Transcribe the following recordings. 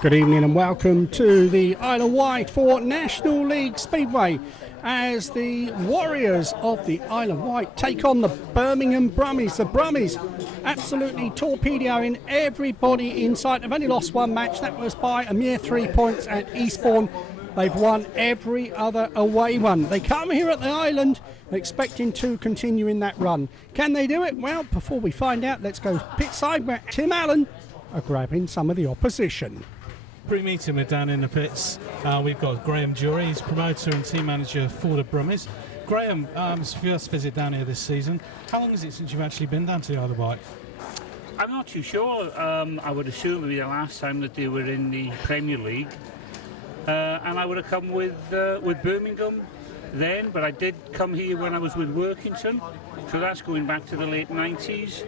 Good evening and welcome to the Isle of Wight for National League Speedway as the Warriors of the Isle of Wight take on the Birmingham Brummies. The Brummies absolutely torpedoing everybody in sight. They've only lost one match, that was by a mere 3 points at Eastbourne. They've won every other away one. They come here at the island expecting to continue in that run. Can they do it? Well, before we find out, let's go pit side where Tim Allen are grabbing some of the opposition. Pre-meeting with Dan in the pits. We've got Graham Drury, he's promoter and team manager for the Brummies. Graham, it's your first visit down here this season. How long is it since you've actually been down to the Isle of Wight? I'm not too sure. I would assume it would be the last time that they were in the Premier League. And I would have come with Birmingham then, but I did come here when I was with Workington, so that's going back to the late 90s.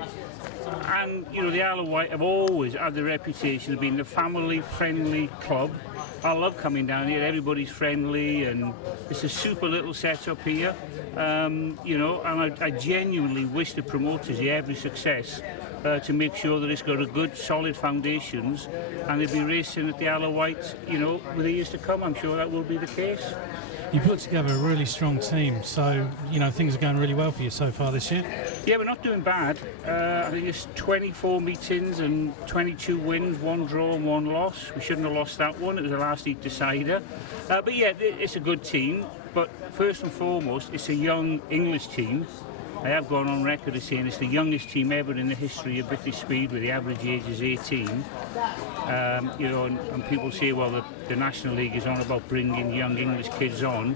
And you know, the Isle of Wight have always had the reputation of being the family-friendly club. I love coming down here, everybody's friendly, and it's a super little setup here. You know, and I genuinely wish the promoters here every success to make sure that it's got a good, solid foundations, and they'll be racing at the Isle of Wight, you know, with the years to come. I'm sure that will be the case. You put together a really strong team, so you know things are going really well for you so far this year. Yeah, we're not doing bad. I think it's 24 meetings and 22 wins, 1 draw and 1 loss. We shouldn't have lost that one. It was a last heat decider. But yeah, it's a good team. But first and foremost, it's a young English team. I have gone on record as saying it's the youngest team ever in the history of British Speedway. The average age is 18. You know, and people say, well, the National League is on about bringing young English kids on,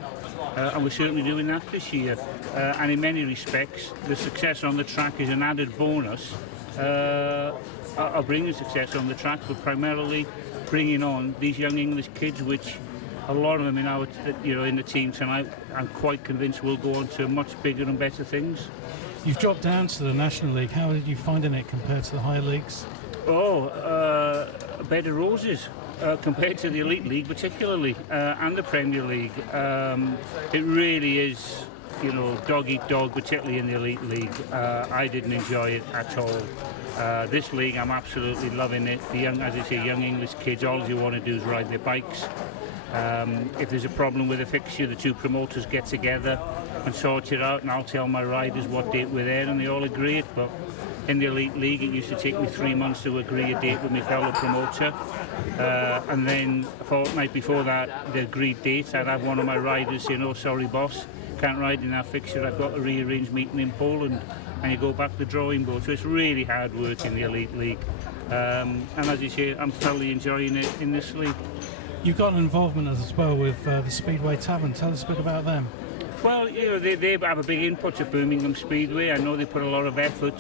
and we're certainly doing that this year. And in many respects, the success on the track is an added bonus of bringing success on the track, but primarily bringing on these young English kids, which a lot of them in our, you know, in the team tonight, I'm quite convinced will go on to much bigger and better things. You've dropped down to the National League. How did you find it compared to the higher leagues? Oh, a bed of roses compared to the Elite League, particularly, and the Premier League. It really is, you know, dog eat dog, particularly in the Elite League. I didn't enjoy it at all. This league, I'm absolutely loving it. The young, as I say, young English kids, all you want to do is ride their bikes. If there's a problem with a fixture, the two promoters get together and sort it out, and I'll tell my riders what date we're there, and they all agree it. But in the Elite League, it used to take me 3 months to agree a date with my fellow promoter, and then a fortnight before that, the agreed date, I'd have one of my riders say, "No, sorry, boss, can't ride in that fixture. I've got a rearranged meeting in Poland," and you go back to the drawing board. So it's really hard work in the Elite League, and as you say, I'm thoroughly enjoying it in this league. You've got an involvement as well with the Speedway Tavern. Tell us a bit about them. Well, you know, they have a big input at Birmingham Speedway. I know they put a lot of effort.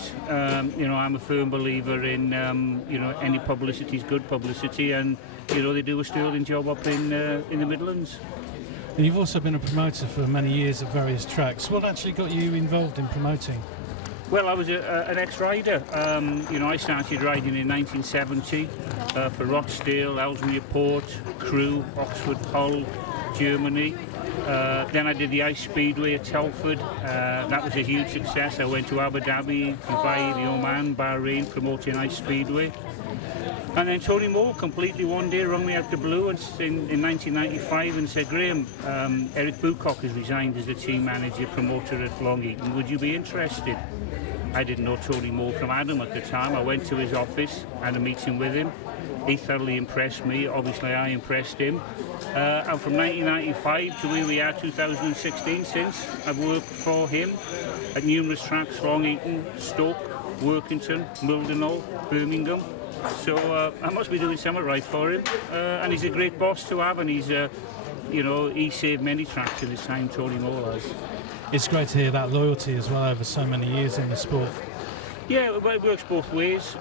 You know, I'm a firm believer in, you know, any publicity is good publicity, and, you know, they do a sterling job up in the Midlands. And you've also been a promoter for many years at various tracks. What actually got you involved in promoting? Well, I was an ex-rider. You know, I started riding in 1970 for Rochdale, Ellesmere Port, Crewe, Oxford, Hull, Germany. Then I did the Ice Speedway at Telford. That was a huge success. I went to Abu Dhabi, Dubai, the Oman, Bahrain, promoting Ice Speedway. And then Tony Moore completely one day rung me out the blue in 1995 and said, "Graham, Eric Bucock has resigned as the team manager promoter at Long Eaton. Would you be interested?" I didn't know Tony Moore from Adam at the time. I went to his office, had a meeting with him. He thoroughly impressed me. Obviously, I impressed him. And from 1995 to where we are 2016 since, I've worked for him at numerous tracks, Long Eaton, Stoke, Workington, Mildenhall, Birmingham. So I must be doing something right for him. And he's a great boss to have, and he's, you know, he saved many tracks in his time, Tony Moore has. It's great to hear that loyalty as well over so many years in the sport. Yeah, well, it works both ways.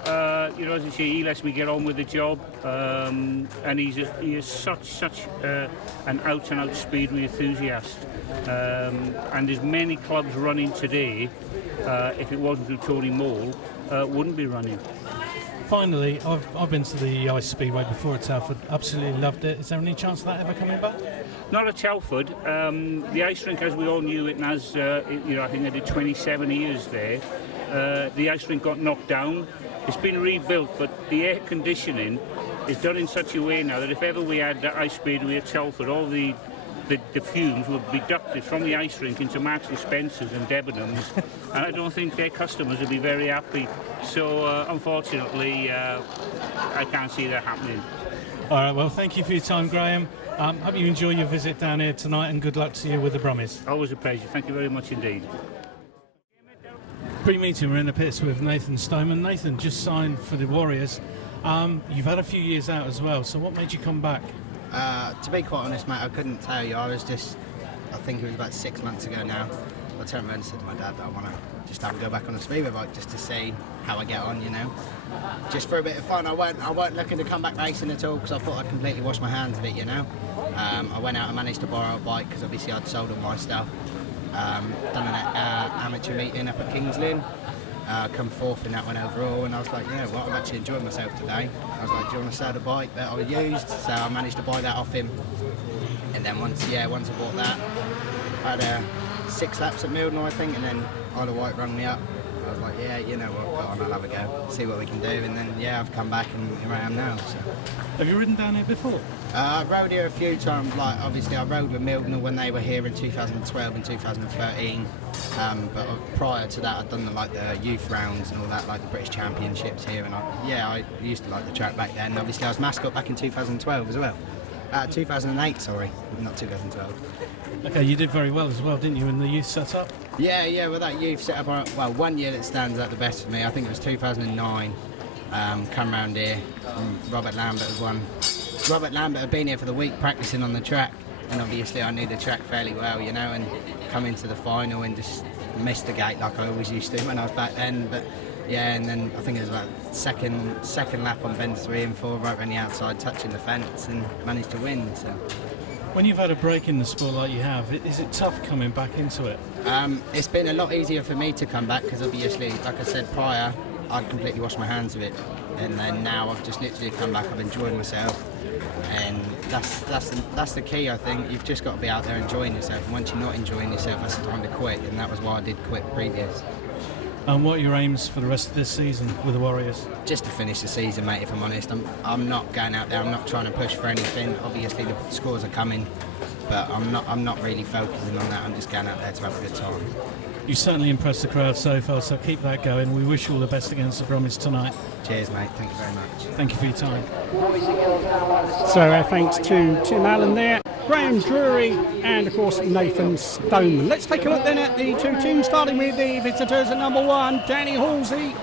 You know, as I say, he lets me get on with the job, and he is such an out-and-out speedway enthusiast. And there's many clubs running today. If it wasn't through Tony Moore, wouldn't be running. Finally, I've been to the Ice Speedway before at Telford. Absolutely loved it. Is there any chance of that ever coming back? Not at Telford. The ice rink, as we all knew it, and as you know, I think they did 27 years there. The ice rink got knocked down. It's been rebuilt, but the air conditioning is done in such a way now that if ever we had the ice speedway at Telford, all the fumes would be ducted from the ice rink into Marks and Spencer's and Debenhams, and I don't think their customers would be very happy. So unfortunately, I can't see that happening. All right, well, thank you for your time, Graham. Hope you enjoy your visit down here tonight, and good luck to you with the Brummies. Always a pleasure. Thank you very much indeed. Pre-meeting, we're in the pits with Nathan Stoneman. Nathan, just signed for the Warriors. You've had a few years out as well, so what made you come back? To be quite honest, mate, I couldn't tell you. I think it was about 6 months ago now. I turned around and said to my dad that I want to just have a go back on a speedway bike just to see how I get on, you know. Just for a bit of fun. I weren't looking to come back racing at all because I thought I'd completely wash my hands of it, you know. I went out and managed to borrow a bike because obviously I'd sold all my stuff. Done an amateur meeting up at Kings Lynn. Come fourth in that one overall, and I was like, you know what, I've actually enjoyed myself today. I was like, do you want to sell the bike that I used? So I managed to buy that off him. And then once I bought that, I had 6 laps at Mildenhall, I think, and then Isle of Wight rung me up. I was like, yeah, you know what, go on, I'll have a go, see what we can do. And then, yeah, I've come back and here I am now. So. Have you ridden down here before? I rode here a few times. Like, obviously, I rode with Mildenhall when they were here in 2012 and 2013. But prior to that, I'd done the youth rounds and all that, like the British Championships here. And I used to like the track back then. Obviously, I was mascot back in 2012 as well. 2008, sorry, not 2012. Okay, you did very well as well, didn't you, in the youth setup? Yeah, with that youth setup, well, one year that stands out the best for me, I think it was 2009. Come round here, Robert Lambert had won. Robert Lambert had been here for the week practicing on the track, and obviously I knew the track fairly well, you know, and come into the final and just missed the gate like I always used to when I was back then. But yeah, and then I think it was like second lap on bends 3 and 4, right around the outside, touching the fence, and managed to win. So. When you've had a break in the sport like you have, is it tough coming back into it? It's been a lot easier for me to come back because obviously, like I said prior, I'd completely washed my hands of it, and then now I've just literally come back. I've enjoyed myself, and that's the key. I think you've just got to be out there enjoying yourself. And once you're not enjoying yourself, that's the time to quit, and that was why I did quit previous. And what are your aims for the rest of this season with the Warriors? Just to finish the season, mate, if I'm honest. I'm not going out there, I'm not trying to push for anything. Obviously the scores are coming, but I'm not really focusing on that. I'm just going out there to have a good time. You certainly impressed the crowd so far, so keep that going. We wish you all the best against the Brummies tonight. Cheers, mate. Thank you very much. Thank you for your time. So thanks to Tim Allen there, Graham Drury, and of course Nathan Stoneman. Let's take a look then at the two teams, starting with the visitors at number 1, Danny Halsey.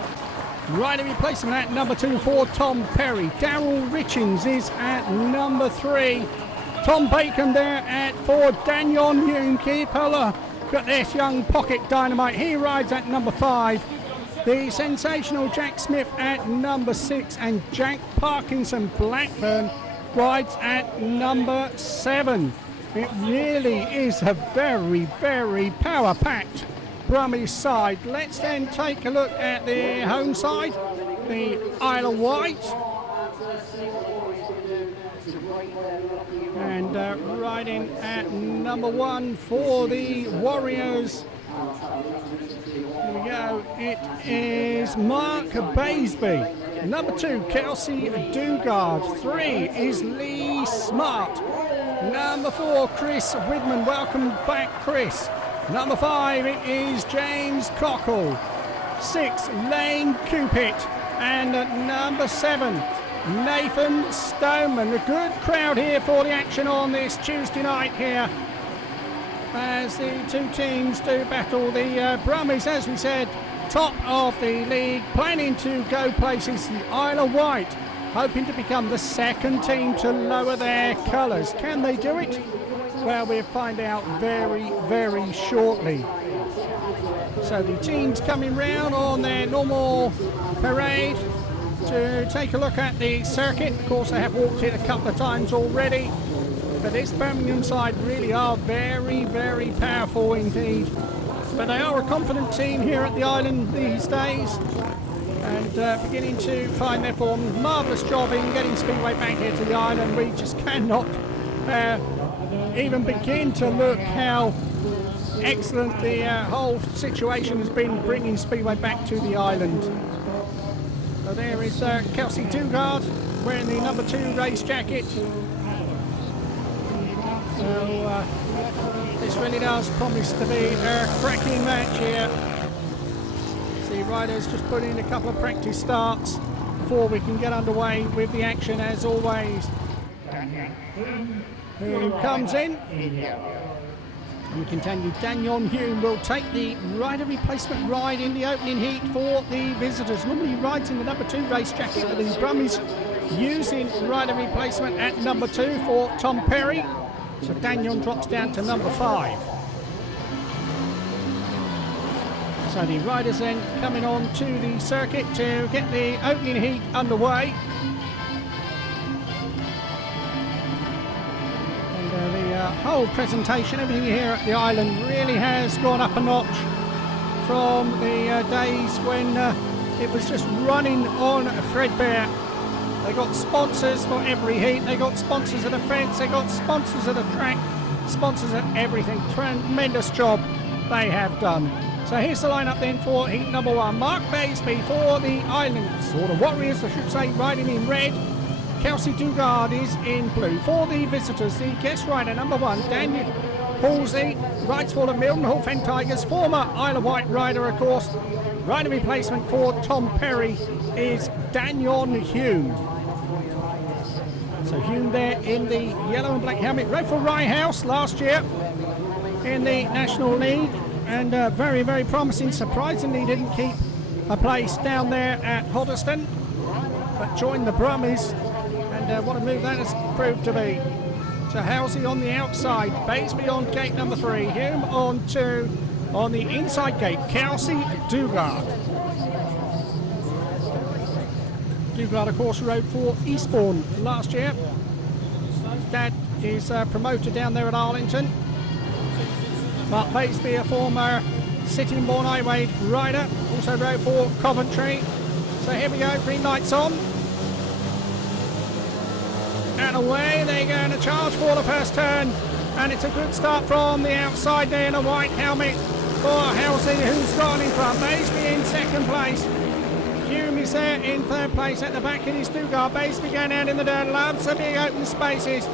Right in replacement at number 2 for Tom Perry. Darryl Ritchings is at number 3. Tom Bacon there at 4. Danyon Hume, keep a look at this young pocket dynamite. He rides at number 5. The sensational Jack Smith at number 6, and Jack Parkinson-Blackburn rides at number 7. It really is a very, very power-packed Brummies side. Let's then take a look at the home side, the Isle of Wight. And riding at number 1 for the Warriors. Here we go. It is Mark Baseby. Number 2, Kelsey Dugard. 3 is Lee Smart. Number 4, Chris Widman. Welcome back, Chris. Number 5, it is James Cockle. 6, Layne Cupitt. And at number 7, Nathan Stoneman. A good crowd here for the action on this Tuesday night here, as the two teams do battle. The Brummies, as we said, top of the league, planning to go places. The Isle of Wight hoping to become the second team to lower their colours. Can they do it? Well, we'll find out very, very shortly. So the teams coming round on their normal parade to take a look at the circuit. Of course, they have walked it a couple of times already, but this Birmingham side really are very, very powerful indeed. But they are a confident team here at the island these days, and beginning to find their form. Marvellous job in getting Speedway back here to the island. We just cannot even begin to look how excellent the whole situation has been bringing Speedway back to the island. So there is Kelsey Dugard wearing the number 2 race jacket. So this really does promise to be a cracking match here. The riders just put in a couple of practice starts before we can get underway with the action as always. Who comes in? And we continue. Danyon Hume will take the rider replacement ride in the opening heat for the visitors. Normally he rides in the number 2 race jacket, but the Brummies using rider replacement at number 2 for Tom Perry. So Danyon drops down to number 5. So the riders then coming on to the circuit to get the opening heat underway. The whole presentation, everything here at the island really has gone up a notch from the days when it was just running on threadbare. They got sponsors for every heat, they got sponsors at the fence, they got sponsors at the track, sponsors at everything. Tremendous job they have done. So here's the lineup then for heat number 1. Mark Baseby for the Islands, or the Warriors I should say, riding in red. Kelsey Dugard is in blue. For the visitors, the guest rider number 1, Danyon Halsey, rides for the Mildenhall Fen Tigers, former Isle of Wight rider of course. Rider replacement for Tom Perry is Danyon Hume. So Hume there in the yellow and black helmet, rode for Rye House last year in the National League, and very, very promising. Surprisingly didn't keep a place down there at Hoddesdon, but joined the Brummies. And what a move that has proved to be. So Halsey on the outside, Baseby on gate number 3, Hume on 2, on the inside gate, Kelsey Dugard. Dugard, of course, rode for Eastbourne last year. Dad is promoted down there at Arlington. Mark Baseby, a former Sittingbourne Highway rider, also rode for Coventry. So here we go, green lights on. And away they go in a charge for the first turn, and it's a good start from the outside there in a white helmet for Halsey, who's gone in front. Baseby in second place. Hume is there in third place. At the back it is Dugard. Baseby going out in the dirt, loves the big open spaces,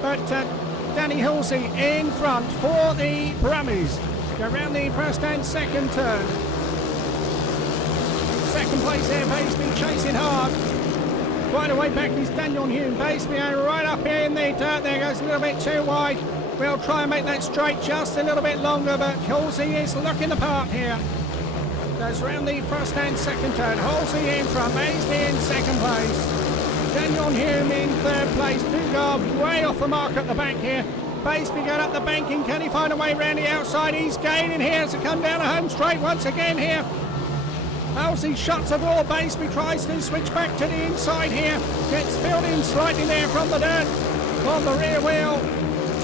but Danny Halsey in front for the Brummies. Go round the first and second turn. Second place there, Baseby chasing hard. Quite a way back is Danyon Hume. Baseby right up here in the dirt. There goes a little bit too wide. We'll try and make that straight just a little bit longer, but Halsey is looking the part here. Goes round the first and second turn. Halsey in front. Baseby in second place. Danyon Hume in third place. Dugard way off the mark at the back here. Baseby going up the banking. Can he find a way round the outside? He's gaining here as he come down the home straight once again here. Halsey shuts the door. Baseby tries to switch back to the inside here. Gets spilled in slightly there from the dirt on the rear wheel.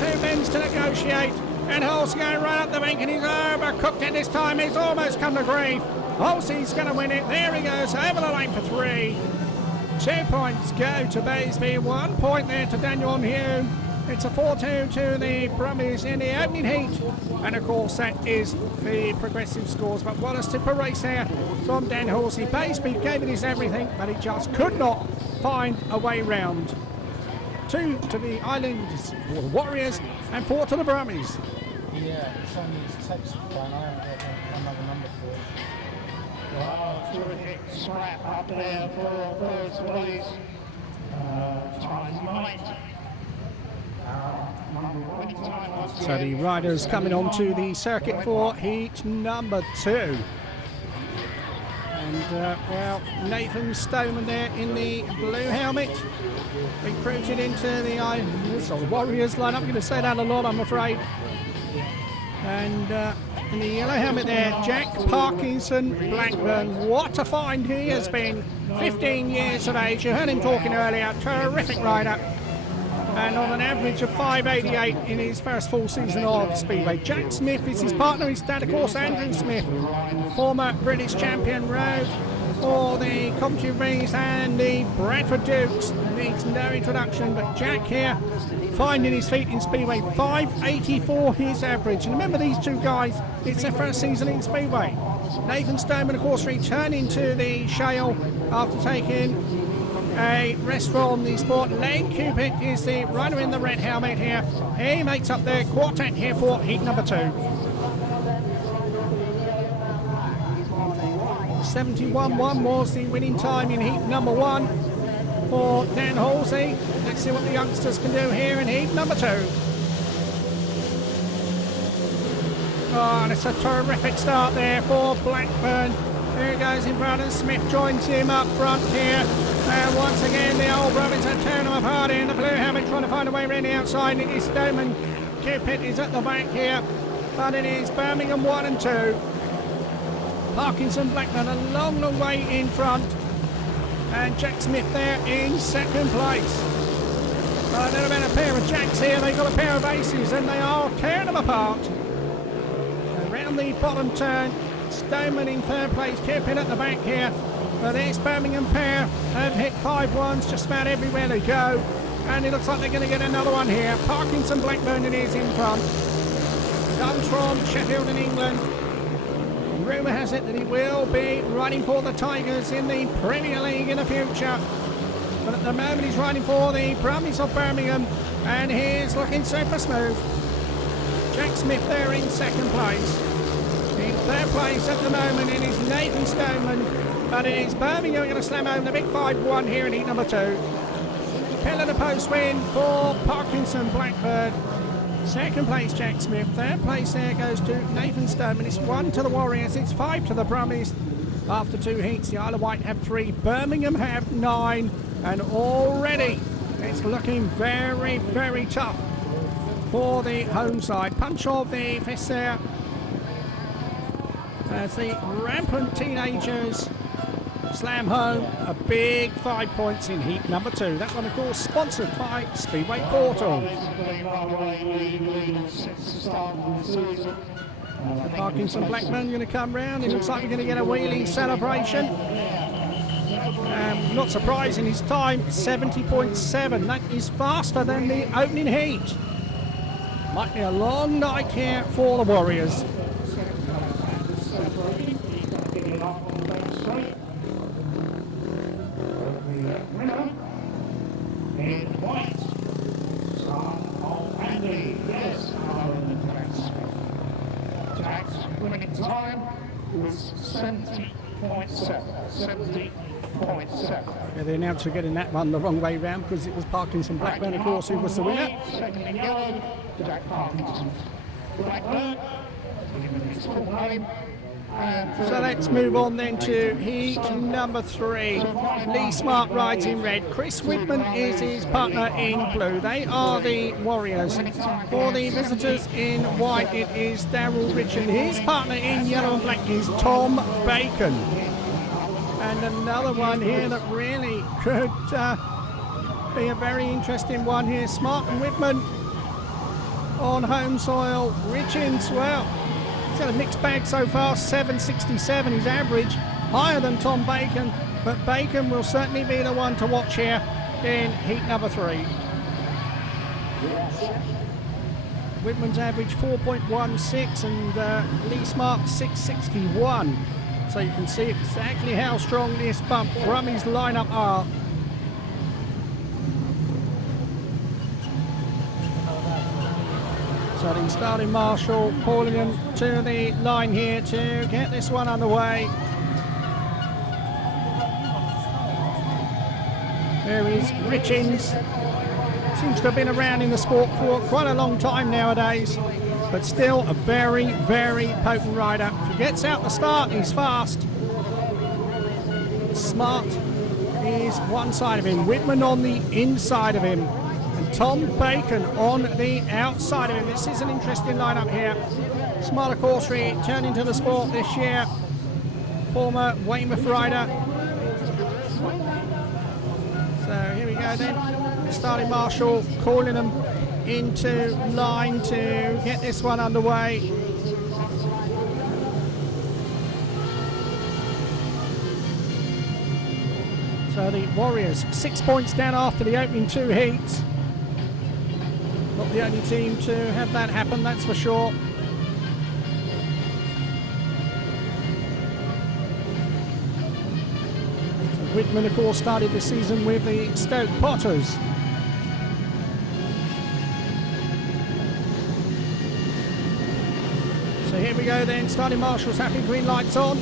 2 bends to negotiate. And Halsey going right up the bank, and he's overcooked it this time. He's almost come to grief. Halsey's going to win it. There he goes over the line for 3. 2 points go to Baseby. 1 point there to Danyon Hume. It's a 4-2 to the Brummies in the opening heat. And of course that is the progressive scores. But what a super race there from Dan Halsey. Baseby gave it his everything, but he just could not find a way round. 2 to the Islands for the Warriors and 4 to the Brummies. Yeah, it's only his text fine. I haven't got another number for it. Terrific scrap up there for first place. So the riders coming onto the circuit for heat number 2. And well, Nathan Stoneman there in the blue helmet, recruited into the Warriors lineup. I'm going to say that a lot, I'm afraid. And in the yellow helmet there, Jack Parkinson-Blackburn. What a find he has been. 15 years of age. You heard him talking earlier. Terrific rider. And on an average of 5.88 in his first full season of Speedway. Jack Smith is his partner. His dad, of course, Andrew Smith, former British champion, rode for the Coventry Breeze and the Bradford Dukes. Needs no introduction, but Jack here finding his feet in Speedway. 5.84 his average. And remember, these 2 guys It's their first season in Speedway. Nathan Stoneman, of course, returning to the Shale after taking a rest from the sport. Layne Cupitt is the rider in the red helmet here. He makes up the quartet here for heat number 2. 71.1 was the winning time in heat number 1 for Dan Halsey. Let's see what the youngsters can do here in heat number 2. Oh, and it's a terrific start there for Blackburn. Here he goes in front, and Smith joins him up front here. And once again, the old Brummies are tearing them apart in the blue helmet, trying to find a way around the outside. It is Stoneman. Cupitt is at the back here, but it is Birmingham 1 and 2. Parkinson-Blackburn a long, long way in front. And Jack Smith there in second place. They're about a pair of Jacks here. They've got a pair of aces, and they are tearing them apart. Around the bottom turn, Stoneman in third place, Cupitt at the back here. This Birmingham pair have hit 5-1s just about everywhere they go, and it looks like they're going to get another one here. Parkinson-Blackburn it is in front. Comes from Sheffield in England. Rumour has it that he will be riding for the Tigers in the Premier League in the future. But at the moment he's riding for the Brummies of Birmingham, and he's looking super smooth. Jack Smith there in second place. In third place at the moment it is Nathan Stoneman, but it is Birmingham going to slam home the big 5-1 here in heat number 2. Pillar to post win for Parkinson-Blackburn. Second place Jack Smith. Third place there goes to Nathan Stoneman. It's 1 to the Warriors, it's 5 to the Brummies. After 2 heats, the Isle of Wight have 3, Birmingham have 9, and already it's looking very, very tough for the home side. Punch of the fist there as the rampant teenagers slam home a big 5 points in heat number 2. That one, of course, sponsored by Speedway Portal. Parkinson-Blackburn going to come round. It looks like we're going to get a wheelie celebration. Not surprising, his time 70.7. That is faster than the opening heat. Might be a long night here for the Warriors. In white, son of Andy, yes, Jack's winning time was 70.7. 70.7. Yeah, the announcer getting that one the wrong way round because it was Parkinson-Blackburn, of course, who was the winner. Second in yellow, Jack Parkinson. Blackburn, his full name. So let's move on then to heat number 3. Lee Smart rides in red. Chris Widman is his partner in blue. They are the Warriors. For the visitors in white, it is Darryl Ritchings. His partner in yellow and black is Tom Bacon. And another one here that really could be a very interesting one here. Smart and Widman on home soil. Ritchings, well, he's got a mixed bag so far, 7.67 his average, higher than Tom Bacon, but Bacon will certainly be the one to watch here in heat number 3. Widman's average 4.16 and Lee Smart 6.61. So you can see exactly how strong this Brummies lineup are. So the starting marshal pulling them to the line here to get this one underway. There is Ritchings. Seems to have been around in the sport for quite a long time nowadays, but still a very, very potent rider. If he gets out the start, he's fast. Smart is one side of him, Widman on the inside of him, and Tom Bacon on the outside of him. This is an interesting lineup here. Smart, of course, returning to the sport this year. Former Weymouth rider. So here we go then. The starting marshal calling them into line to get this one underway. So the Warriors 6 points down after the opening 2 heats. Not the only team to have that happen, that's for sure. Widman, of course, started the season with the Stoke Potters. So here we go then, starting marshals happy, green lights on.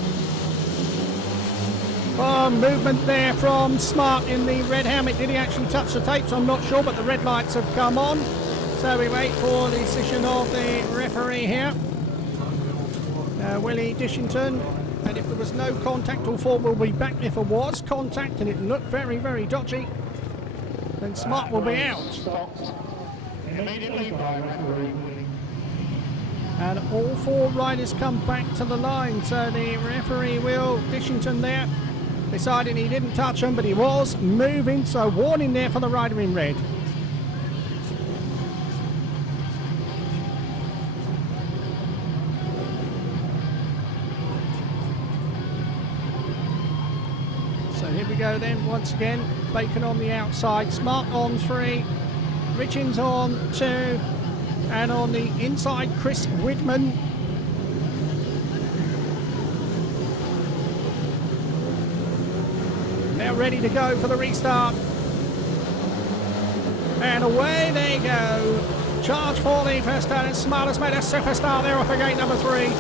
Oh, movement there from Smart in the red helmet. Did he actually touch the tapes? I'm not sure, but the red lights have come on. So we wait for the decision of the referee here. Willie Dishington. And if there was no contact, all four will be back. If there was contact and it looked very, very dodgy, then Smart will be out. Immediately by referee. And all four riders come back to the line. So the referee, Will Dishington there, deciding he didn't touch him, but he was moving. So warning there for the rider in red. So here we go then, once again, Bacon on the outside, Smart on 3, Ritchings on 2, and on the inside, Chris Widman. Now ready to go for the restart. And away they go. Charge for the first turn, and Smart has made a superstar there off of gate number 3.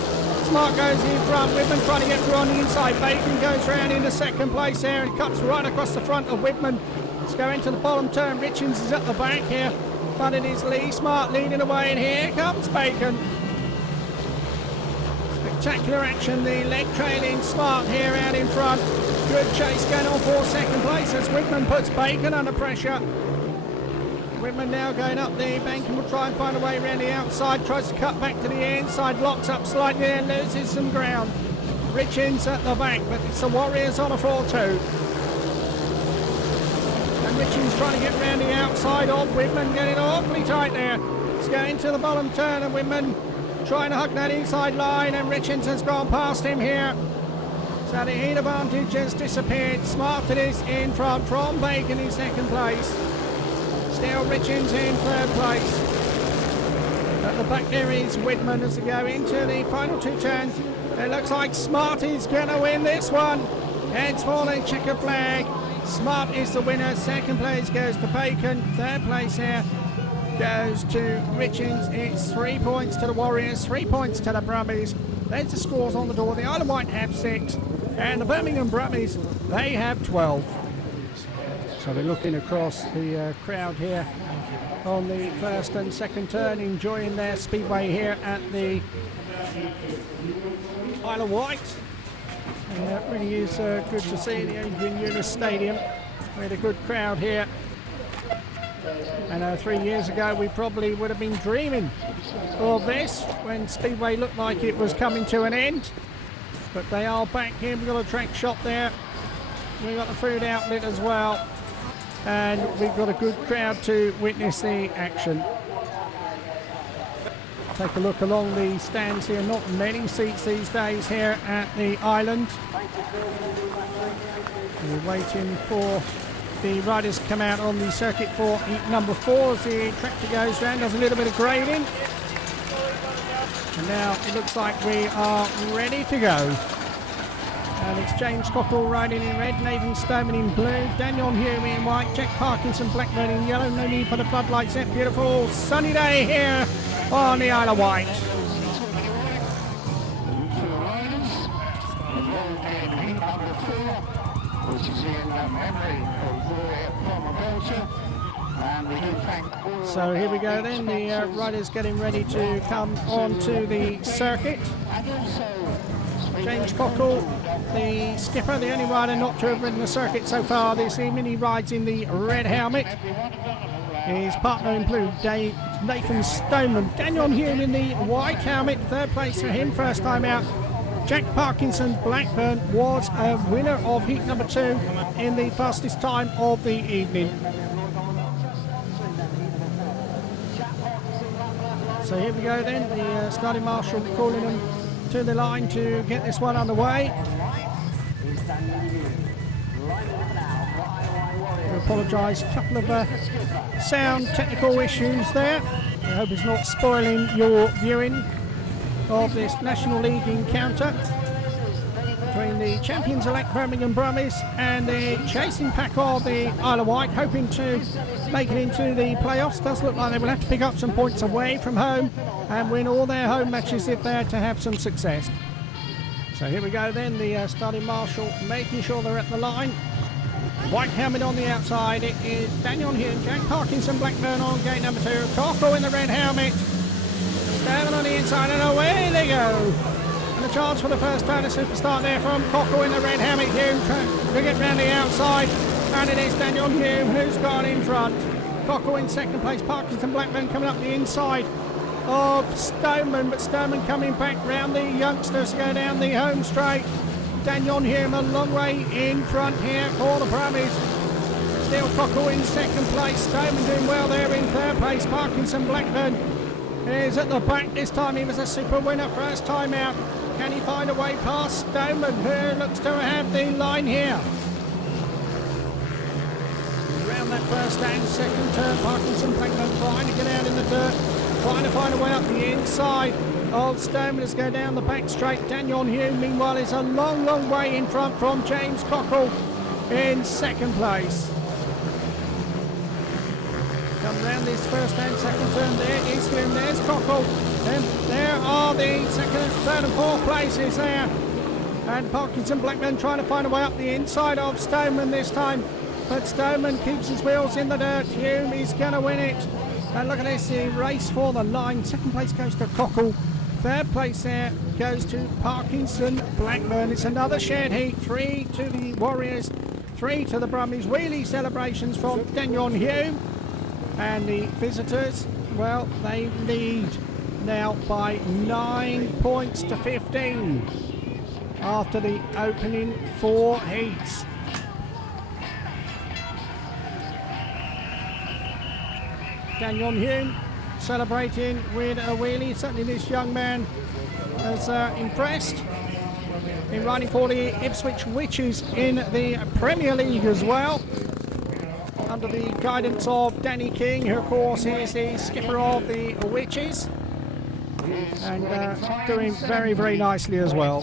Smart goes in front, Widman trying to get through on the inside. Bacon goes round into second place there and cuts right across the front of Widman. Let's go into the bottom turn. Ritchings is at the back here, but it is Lee. Smart leading away, and here comes Bacon. Spectacular action, the leg trailing Smart here out in front. Good chase going on for second place as Widman puts Bacon under pressure. Widman now going up the bank and will try and find a way around the outside, tries to cut back to the inside, locks up slightly and loses some ground. Ritchings at the back, but it's the Warriors on a 4-2. And Ritchings trying to get round the outside of Widman, getting awfully tight there. It's going to the bottom turn and Widman trying to hug that inside line, and Ritchings has gone past him here. So the heat advantage has disappeared. Smart it is in front from Bacon in second place. Still Ritchings in third place. At the back there is Widman as they go into the final 2 turns. It looks like Smart is going to win this one. Heads for the checker flag. Smart is the winner. Second place goes to Bacon. Third place here goes to Ritchings. It's 3 points to the Warriors, 3 points to the Brummies. There's the scores on the door. The Isle of Wight have 6 and the Birmingham Brummies, they have 12. So we're looking across the crowd here on the first and second turn, enjoying their speedway here at the Isle of Wight. And it really is good to see the Adrian Eunice Stadium. We had a good crowd here. And 3 years ago we probably would have been dreaming of this when Speedway looked like it was coming to an end. But they are back here. We've got a track shop there. We've got the food outlet as well. And we've got a good crowd to witness the action. Take a look along the stands here. Not many seats these days here at the island. We're waiting for the riders to come out on the circuit for heat number 4 as the tractor goes round, does a little bit of grading. And now it looks like we are ready to go. And it's James Cockle riding in red, Nathan Stoneman in blue, Danyon Hume in white, Jack Parkinson-Blackburn in yellow. No need for the floodlights yet. Beautiful sunny day here on the Isle of Wight. So here we go then, the riders getting ready to come onto the circuit. James Cockle, the skipper, the only rider not to have ridden the circuit so far this evening. He rides in the red helmet. His partner in blue, Nathan Stoneman. Danyon Hume in the white helmet, third place for him, first time out. Jack Parkinson-Blackburn was a winner of heat number 2 in the fastest time of the evening. So here we go then, the starting marshal calling them to the line to get this one underway. I apologise, a couple of sound technical issues there. I hope it's not spoiling your viewing of this National League encounter between the the champions-elect Birmingham Brummies and the chasing pack of the Isle of Wight, hoping to make it into the playoffs. Does look like they will have to pick up some points away from home and win all their home matches if they're to have some success. So here we go then, the starting marshal making sure they're at the line. White helmet on the outside, it is Danyon Hume, Jack Parkinson-Blackburn on gate number 2, Cockle in the red helmet, Stoneman on the inside, and away they go. And a chance for the first turn, a super start there from Cockle in the red helmet. Hume trying to get round the outside, and it is Danyon Hume who's gone in front. Cockle in second place, Parkinson-Blackburn coming up the inside of Stoneman, but Stoneman coming back round the youngsters to go down the home straight. Danyon Hume a long way in front here for the Brummies. Still Cockle in second place, Stoneman doing well there in third place. Parkinson-Blackburn is at the back this time. He was a super winner first time out. Can he find a way past Stoneman, who looks to have the line here? Around that first and second turn, Parkinson-Blackburn trying to get out in the dirt, trying to find a way up the inside of Stoneman to go down the back straight. Danyon Hume, meanwhile, is a long, long way in front from James Cockle in second place. Come round this first and second turn, there is Hume, there's Cockle, and there are the second, third and fourth places there. And Parkinson-Blackburn trying to find a way up the inside of Stoneman this time, but Stoneman keeps his wheels in the dirt. Hume is going to win it. And look at this, the race for the line. Second place goes to Cockle. Third place there goes to Parkinson-Blackburn. It's another shared heat. 3 to the Warriors, 3 to the Brummies. Wheelie celebrations from Danyon Hume. And the visitors, well, they lead now by 9 points to 15 after the opening 4 heats. Danyon Hume celebrating with a wheelie. Certainly this young man has impressed in riding for the Ipswich Witches in the Premier League as well, under the guidance of Danny King, who of course is the skipper of the Witches, and doing very, very nicely as well.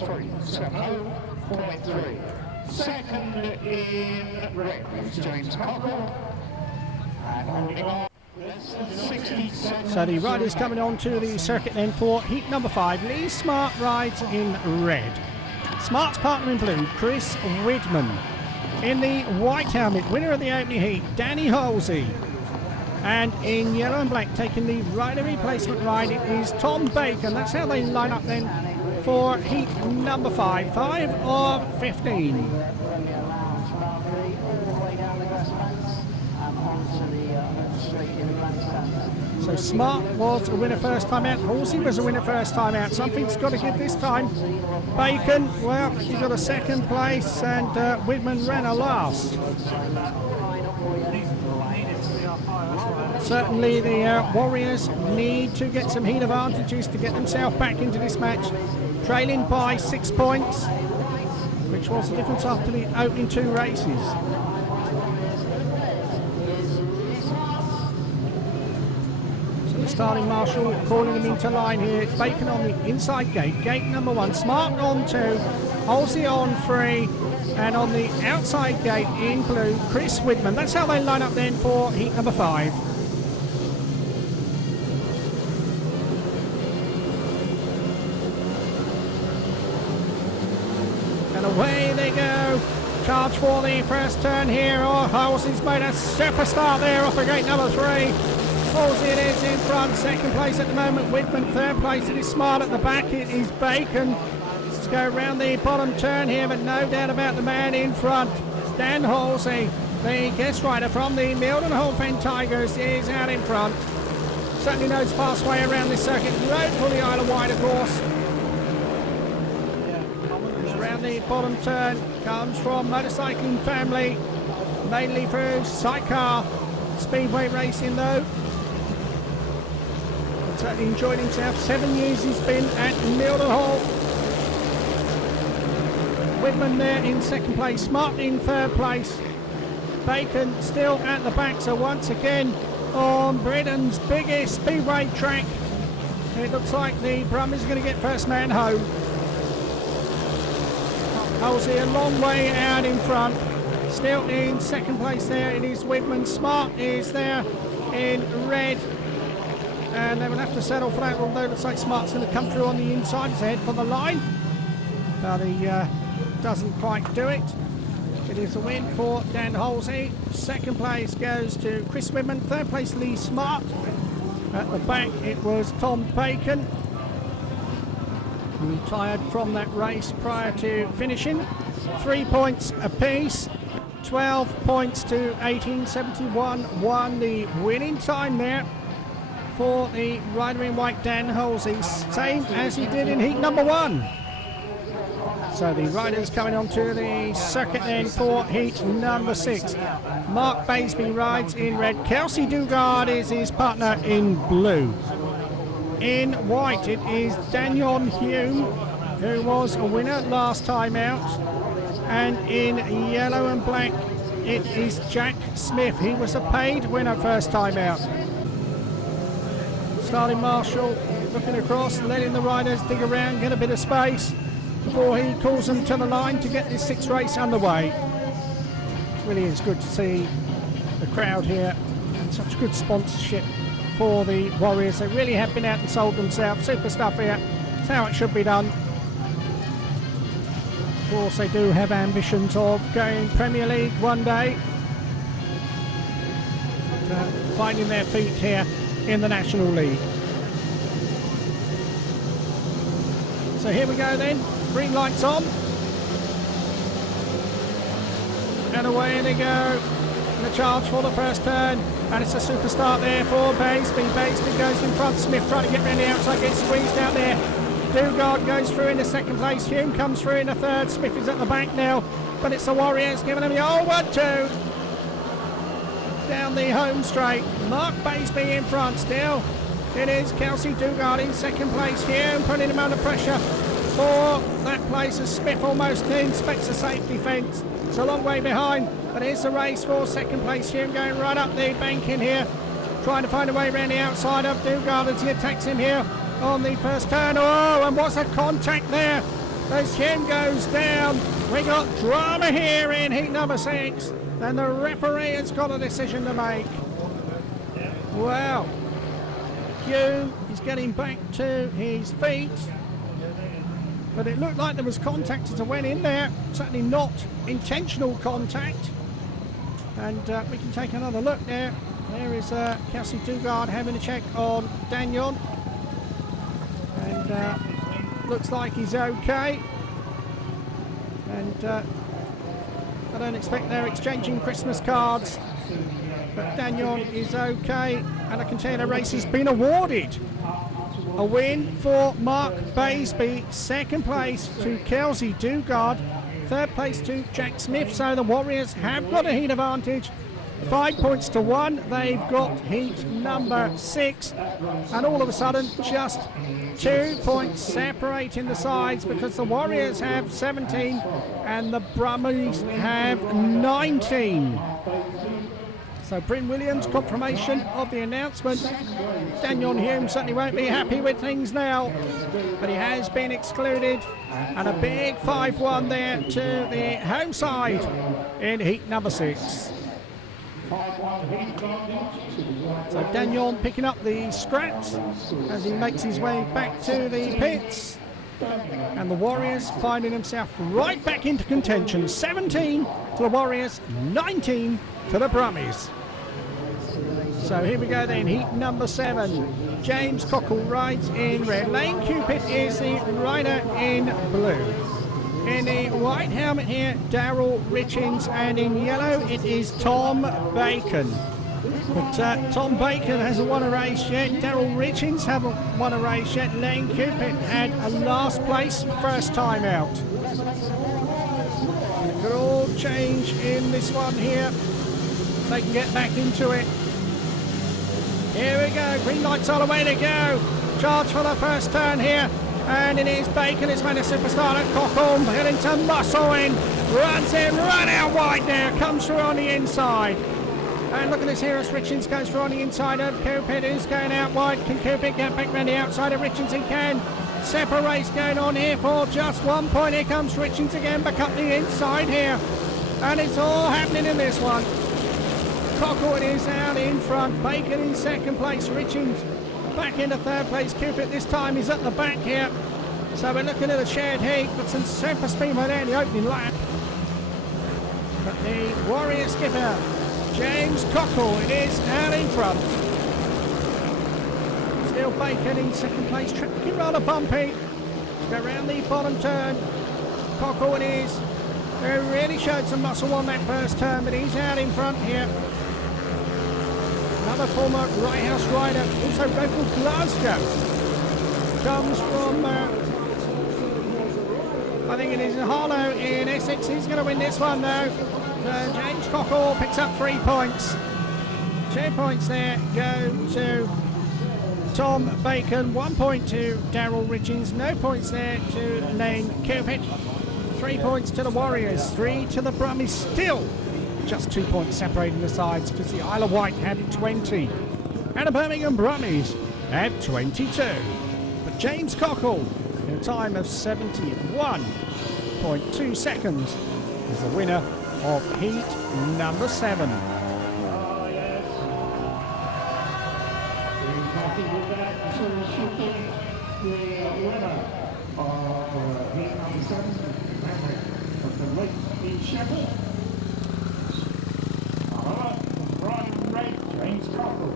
Second in red is James Cockle, and holding on. So the riders coming on to the circuit then for heat number 5. Lee Smart rides in red. Smart's partner in blue, Chris Widman. In the white helmet, winner of the opening heat, Danny Halsey. And in yellow and black, taking the rider replacement ride, it is Tom Bacon. That's how they line up then for heat number 5. 5 of 15. So Smart was a winner first time out. Halsey was a winner first time out. Something's got to give this time. Bacon, well, he got a second place, and Widman ran a last. Certainly the Warriors need to get some heat advantages to get themselves back into this match. Trailing by 6 points, which was the difference after the opening 2 races. Starting marshal calling him into line here. Bacon on the inside gate, gate number 1. Smart on 2, Halsey on 3, and on the outside gate in blue, Chris Widman. That's how they line up then for heat number 5. And away they go. Charge for the first turn here. Oh, Halsey's made a super start there off of gate number 3. Halsey it is in front, second place at the moment. Widman third place. It is Smart at the back. It is Bacon. Let's go around the bottom turn here, but no doubt about the man in front. Dan Halsey, the guest rider from the Mildenhall Fen Tigers, is out in front. Certainly knows fast way around this circuit. Road for the Isle of Wight, of course. Around the bottom turn comes from Motorcycling Family, mainly through sidecar speedway racing though. Certainly enjoyed himself. 7 years he's been at Mildenhall. Widman there in second place, Smart in third place. Bacon still at the back, so once again on Britain's biggest speedway track, it looks like the Brummies are going to get first man home. Halsey a long way out in front. Still in second place there, it is Widman. Smart is there in red. And they will have to settle for that, although it looks like Smart's going to come through on the inside. He's ahead for the line. But he doesn't quite do it. It is a win for Dan Halsey. Second place goes to Chris Widman. Third place, Lee Smart. At the back, it was Tom Bacon, who retired from that race prior to finishing. 3 points apiece. 12 points to 18.71. Won the winning time there for the rider in white, Dan Halsey, same as he did in heat number 1. So the riders coming onto the circuit then for heat number 6. Mark Baseby rides in red. Kelsey Dugard is his partner in blue. In white it is Danyon Hume, who was a winner last time out. And in yellow and black it is Jack Smith. He was a paid winner first time out. Starting marshal looking across, letting the riders dig around, get a bit of space before he calls them to the line to get this 6th race underway. It really is good to see the crowd here and such good sponsorship for the Warriors. They really have been out and sold themselves. Super stuff here. That's how it should be done. Of course, they do have ambitions of going Premier League one day. Finding their feet here in the National League. So here we go then. Green lights on. And away they go. And the charge for the first turn. And it's a super start there for Baseby. Baseby goes in front. Smith trying to get around the outside, gets squeezed out there. Dugard goes through into second place. Hume comes through in the third. Smith is at the back now. But it's the Warriors giving them the old 1-2. Down the home straight. Mark Baseby in front still. It is Kelsey Dugard in second place. Hume putting him under pressure for that place as Smith almost inspects a safety fence. It's a long way behind, but here's the race for second place. Hume going right up the bank in here, trying to find a way around the outside of Dugard as he attacks him here on the first turn. Oh, and what's a contact there as Hume goes down. We got drama here in heat number 6, and the referee has got a decision to make. Wow. Hume is getting back to his feet, but it looked like there was contact as it went in there. Certainly not intentional contact. And we can take another look there. There is Kelsey Dugard having a check on Danyon. And looks like he's okay. And I don't expect they're exchanging Christmas cards. But Danyon is okay. And I can tell you the race has been awarded. A win for Mark Baseby, second place to Kelsey Dugard, third place to Jack Smith. So the Warriors have got a heat advantage, 5 points to 1. They've got heat number 6, and all of a sudden just 2 points separating the sides because the Warriors have 17 and the Brummies have 19. So Bryn Williams, confirmation of the announcement. Danyon Hume certainly won't be happy with things now, but he has been excluded. And a big 5-1 there to the home side in heat number 6. So Danyon picking up the scraps as he makes his way back to the pits. And the Warriors finding himself right back into contention. 17 to the Warriors, 19 to the Brummies. So here we go then, heat number 7. James Cockle rides in red. Layne Cupitt is the rider in blue. In the white helmet here, Darryl Ritchings, and in yellow it is Tom Bacon. But Tom Bacon hasn't won a race yet. Darryl Ritchings haven't won a race yet. Layne Cupitt had a last place first time out. And it could all change in this one here. They can get back into it. Here we go, green lights all the way to go. Charge for the first turn here. And it is Bacon, it's made a superstar at Cockle, heading to muscle in. Runs in, right out wide there, comes through on the inside. And look at this here as Ritchings goes through on the inside of Cupitt, who's going out wide. Can Cupitt get back around the outside of Ritchings? He can. separate race going on here for just 1 point. Here comes Ritchings again, back up the inside here. And it's all happening in this one. Cockle is out in front. Bacon in second place. Ritchings back into third place. Cupitt this time is at the back here. So we're looking at a shared heat, but some super speed there in the opening lap. But the Warrior skipper, James Cockle, it is out in front. Still Bacon in second place, tracking rather bumpy. Go around the bottom turn. Cockle it is. He really showed some muscle on that first turn, but he's out in front here. Another former Right House rider, also local Glasgow. Comes from, I think it is Harlow in Essex. He's going to win this one though. James Cockle picks up 3 points. 2 points there go to Tom Bacon, 1 point to Darryl Ritchings, no points there to Layne Cupitt. 3 points to the Warriors, 3 to the Brummies, still just 2 points separating the sides because the Isle of Wight had 20 and the Birmingham Brummies had 22. But James Cockle, in a time of 71.2 seconds, is the winner of heat number 7. James Cockle.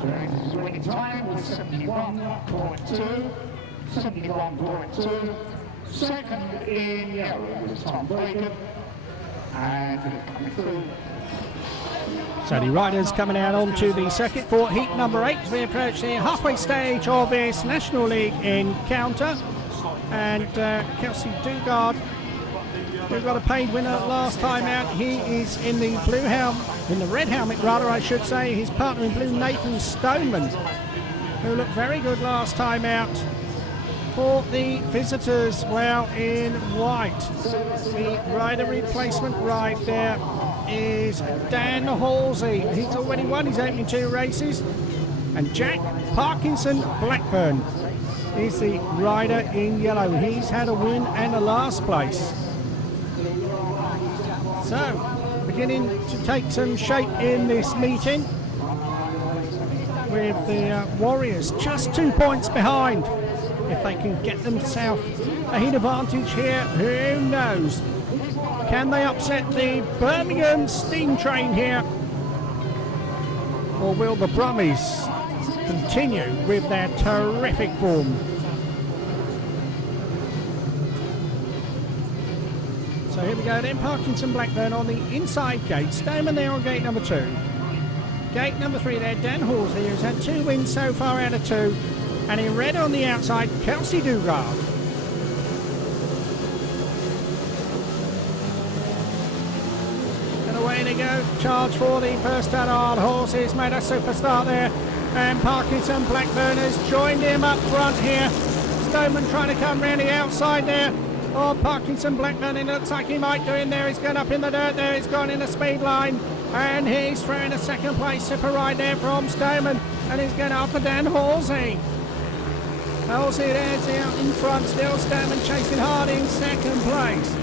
James' winning time was 71.2. 71.2. Second in yellow was Tom Bacon. And coming through. So the riders coming out onto the circuit for heat number 8 as we approach the halfway stage of this National League encounter. And Kelsey Dugard, who got a paid winner last time out, he is in the blue helmet, in the red helmet rather I should say. His partner in blue, Nathan Stoneman, who looked very good last time out. For the visitors, well, in white, the rider replacement ride there is Dan Halsey. He's already won his opening 2 races. And Jack Parkinson-Blackburn is the rider in yellow. He's had a win and a last place. So, beginning to take some shape in this meeting with the Warriors just 2 points behind. If they can get themselves a heat advantage here, who knows? Can they upset the Birmingham steam train here? Or will the Brummies continue with their terrific form? So here we go then, Parkinson-Blackburn on the inside gate. Stoneman there on gate number 2. Gate number 3 there, Dan Halsey, who's had 2 wins so far out of 2. And in red on the outside, Kelsey Dugard. And away they go, charge for the first turn on. Halsey's made a super start there. And Parkinson-Blackburn has joined him up front here. Stoneman trying to come round the outside there. Oh, Parkinson-Blackburn, it looks like he might do in there. He's going up in the dirt there. He's gone in the speed line. And he's throwing a second place super ride there from Stoneman. And he's going up for Dan Halsey. Halsey there's out in front. Still Stoneman chasing hard in second place.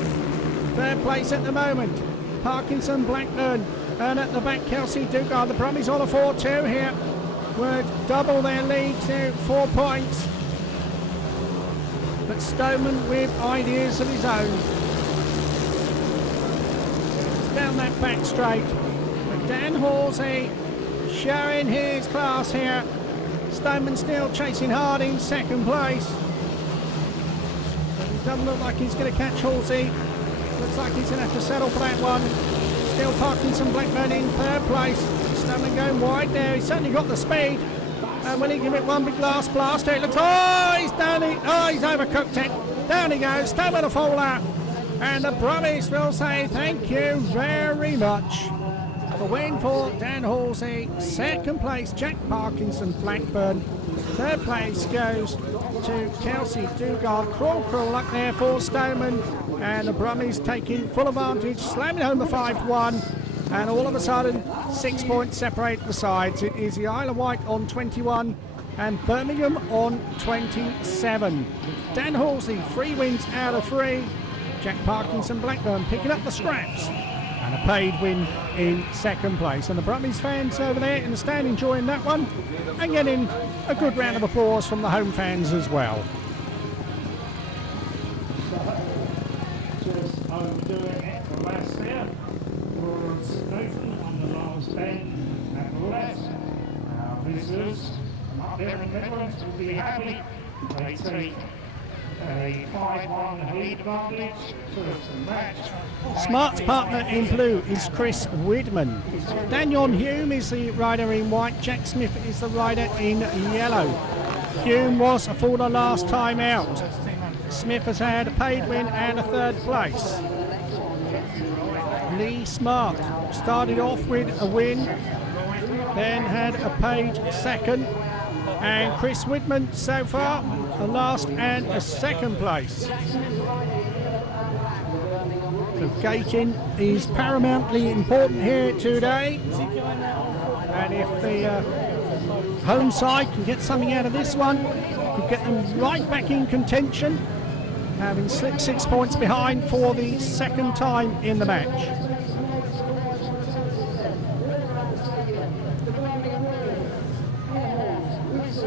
Third place at the moment, Parkinson-Blackburn. And at the back, Kelsey Dugard. The Brummies on a 4-2 here. Would double their lead to 4 points. But Stoneman with ideas of his own. Down that back straight. But Dan Halsey showing his class here. Stoneman still chasing hard in second place. But it doesn't look like he's going to catch Halsey. Looks like he's going to have to settle for that one. Still Parkinson-Blackburn in third place. Stoneman going wide there. He's certainly got the speed. And will he give it one big last blast? It looks, oh, he's down it. Oh, he's overcooked it. Down he goes. Stoneman a fall out. And the Brummies will say thank you very much. The win for Dan Halsey. Second place, Jack Parkinson-Blackburn. Third place goes to Kelsey Dugard. Crawl up there for Stoneman. And the Brummies taking full advantage, slamming home the 5-1. And all of a sudden, 6 points separate the sides. It is the Isle of Wight on 21 and Birmingham on 27. Dan Halsey, 3 wins out of 3. Jack Parkinson-Blackburn picking up the scraps, and a paid win in second place. And the Brummies fans over there in the stand enjoying that one, and getting a good round of applause from the home fans as well. Just overdoing it for last there. Stoneman on the last bend at left. Our visitors up there in the Midlands will be happy. They take a 5-1 lead advantage first the match. Smart's partner in blue is Chris Widman. Danyon Hume is the rider in white. Jack Smith is the rider in yellow. Hume was a forwarder last time out. Smith has had a paid win and a 3rd place. Lee Smart started off with a win, then had a paid 2nd, and Chris Widman so far a last and a 2nd place. So gating is paramountly important here today, and if the home side can get something out of this one, could get them right back in contention, having slipped 6 points behind for the 2nd time in the match.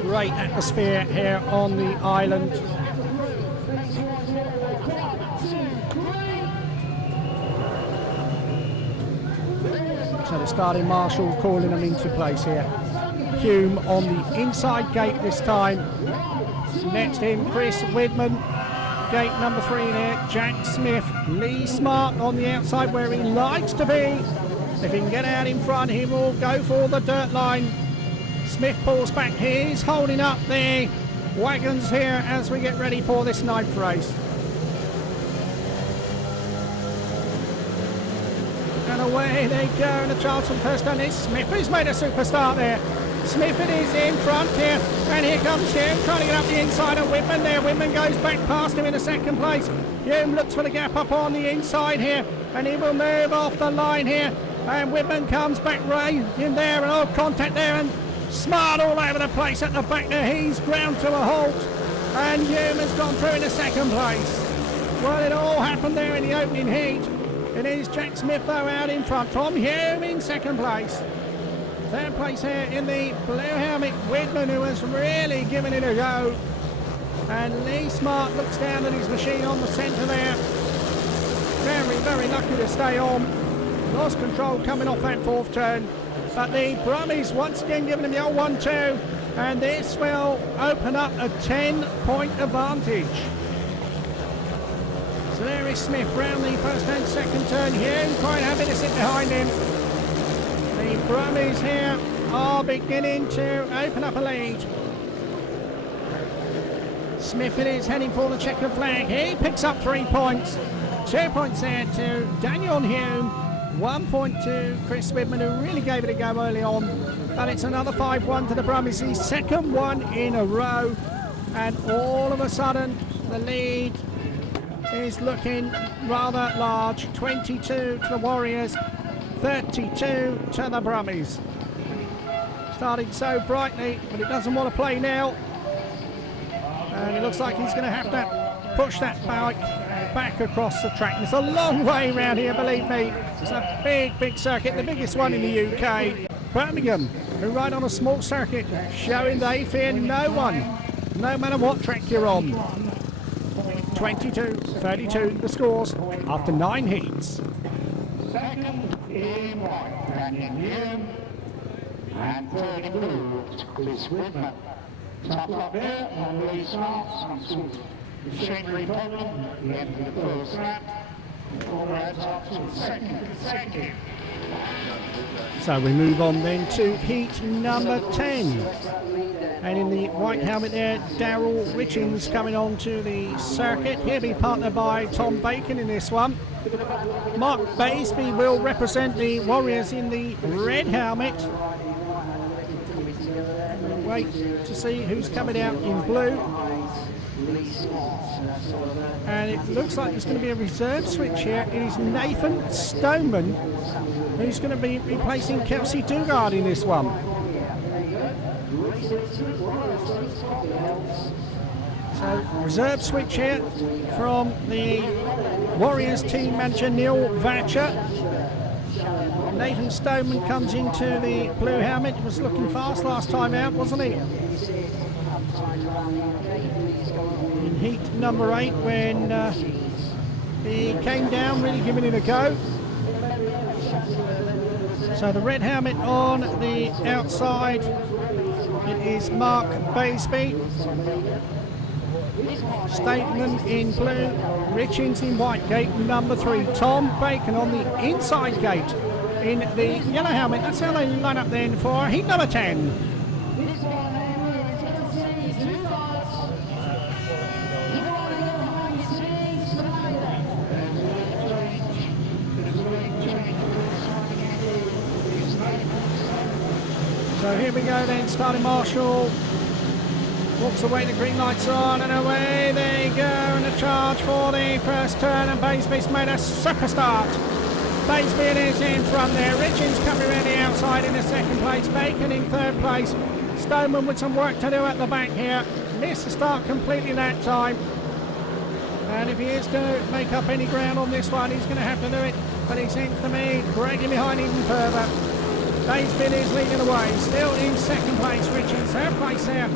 Great atmosphere here on the island. So the starting marshal calling them into place here. Hume on the inside gate this time. Next to him, Chris Widman. Gate number 3 here, Jack Smith. Lee Smart on the outside where he likes to be. If he can get out in front, he will go for the dirt line. Smith pulls back. He's holding up the wagons here as we get ready for this 9th race. And away they go, and the chance from first down is Smith, who's made a super start there. Smith it is in front here, and here comes Hume trying to get up the inside of Widman there. Widman goes back past him in a 2nd place. Hume looks for the gap up on the inside here, and he will move off the line here. And Widman comes back right in there, and oh, contact there, and Smart all over the place at the back there. He's ground to a halt, and Hume has gone through in the 2nd place. Well, it all happened there in the opening heat. It is Jack Smith though out in front from Hume in 2nd place. 3rd place here in the blue helmet, Widman, who has really given it a go. And Lee Smart looks down at his machine on the centre there. Very, very lucky to stay on. Lost control coming off that 4th turn. But the Brummies once again giving him the old 1-2. And this will open up a 10-point advantage. So there is Smith round the 1st and 2nd turn. Hume quite happy to sit behind him. The Brummies here are beginning to open up a lead. Smith it is heading for the checkered flag. He picks up 3 points. 2 points there to Danyon Hume. 1 point to Chris Widman, who really gave it a go early on. And it's another 5-1 to the Brummies. His 2nd one in a row. And all of a sudden, the lead is looking rather large. 22 to the Warriors, 32 to the Brummies. Started so brightly, but it doesn't want to play now. And it looks like he's going to have to push that bike back across the track. And it's a long way round here, believe me. It's a big, big circuit, the biggest one in the UK. Birmingham, who ride on a small circuit, showing they fear no one, no matter what track you're on. 22-32 the scores after 9 heats. 2nd in white, Danyon Hume, and 3rd in blue, Chris Widman. Top up there on Lee Smart, some sort of machinery problem at the end of the 1st lap. Comrades up to the 2nd. So we move on then to heat number 10. And in the white helmet there, Darryl Ritchings coming on to the circuit. He'll be partnered by Tom Bacon in this one. Mark Baseby will represent the Warriors in the red helmet. We'll wait to see who's coming out in blue. And it looks like there's going to be a reserve switch here. It is Nathan Stoneman who's going to be replacing Kelsey Dugard in this one. So reserve switch here from the Warriors team manager Neil Vatcher. Nathan Stoneman comes into the blue helmet. He was looking fast last time out, wasn't he? In heat number 8 when he came down, really giving it a go. So the red helmet on the outside, it is Mark Baseby. Stoneman in blue, Ritchings in white, gate number 3. Tom Bacon on the inside gate in the yellow helmet. That's how they line up then for heat number 10. So here we go then, starting marshal. Walks away, the green lights on, and away they go, and a charge for the first turn, and Baseby's made a super start. Baseby is in front there, Ritchings coming around the outside in the second place, Bacon in third place, Stoneman with some work to do at the back here, missed the start completely that time, and if he is going to make up any ground on this one, he's going to have to do it, but he seems to be dragging behind even further. Baseby is leading away, still in second place, Ritchings, third place there.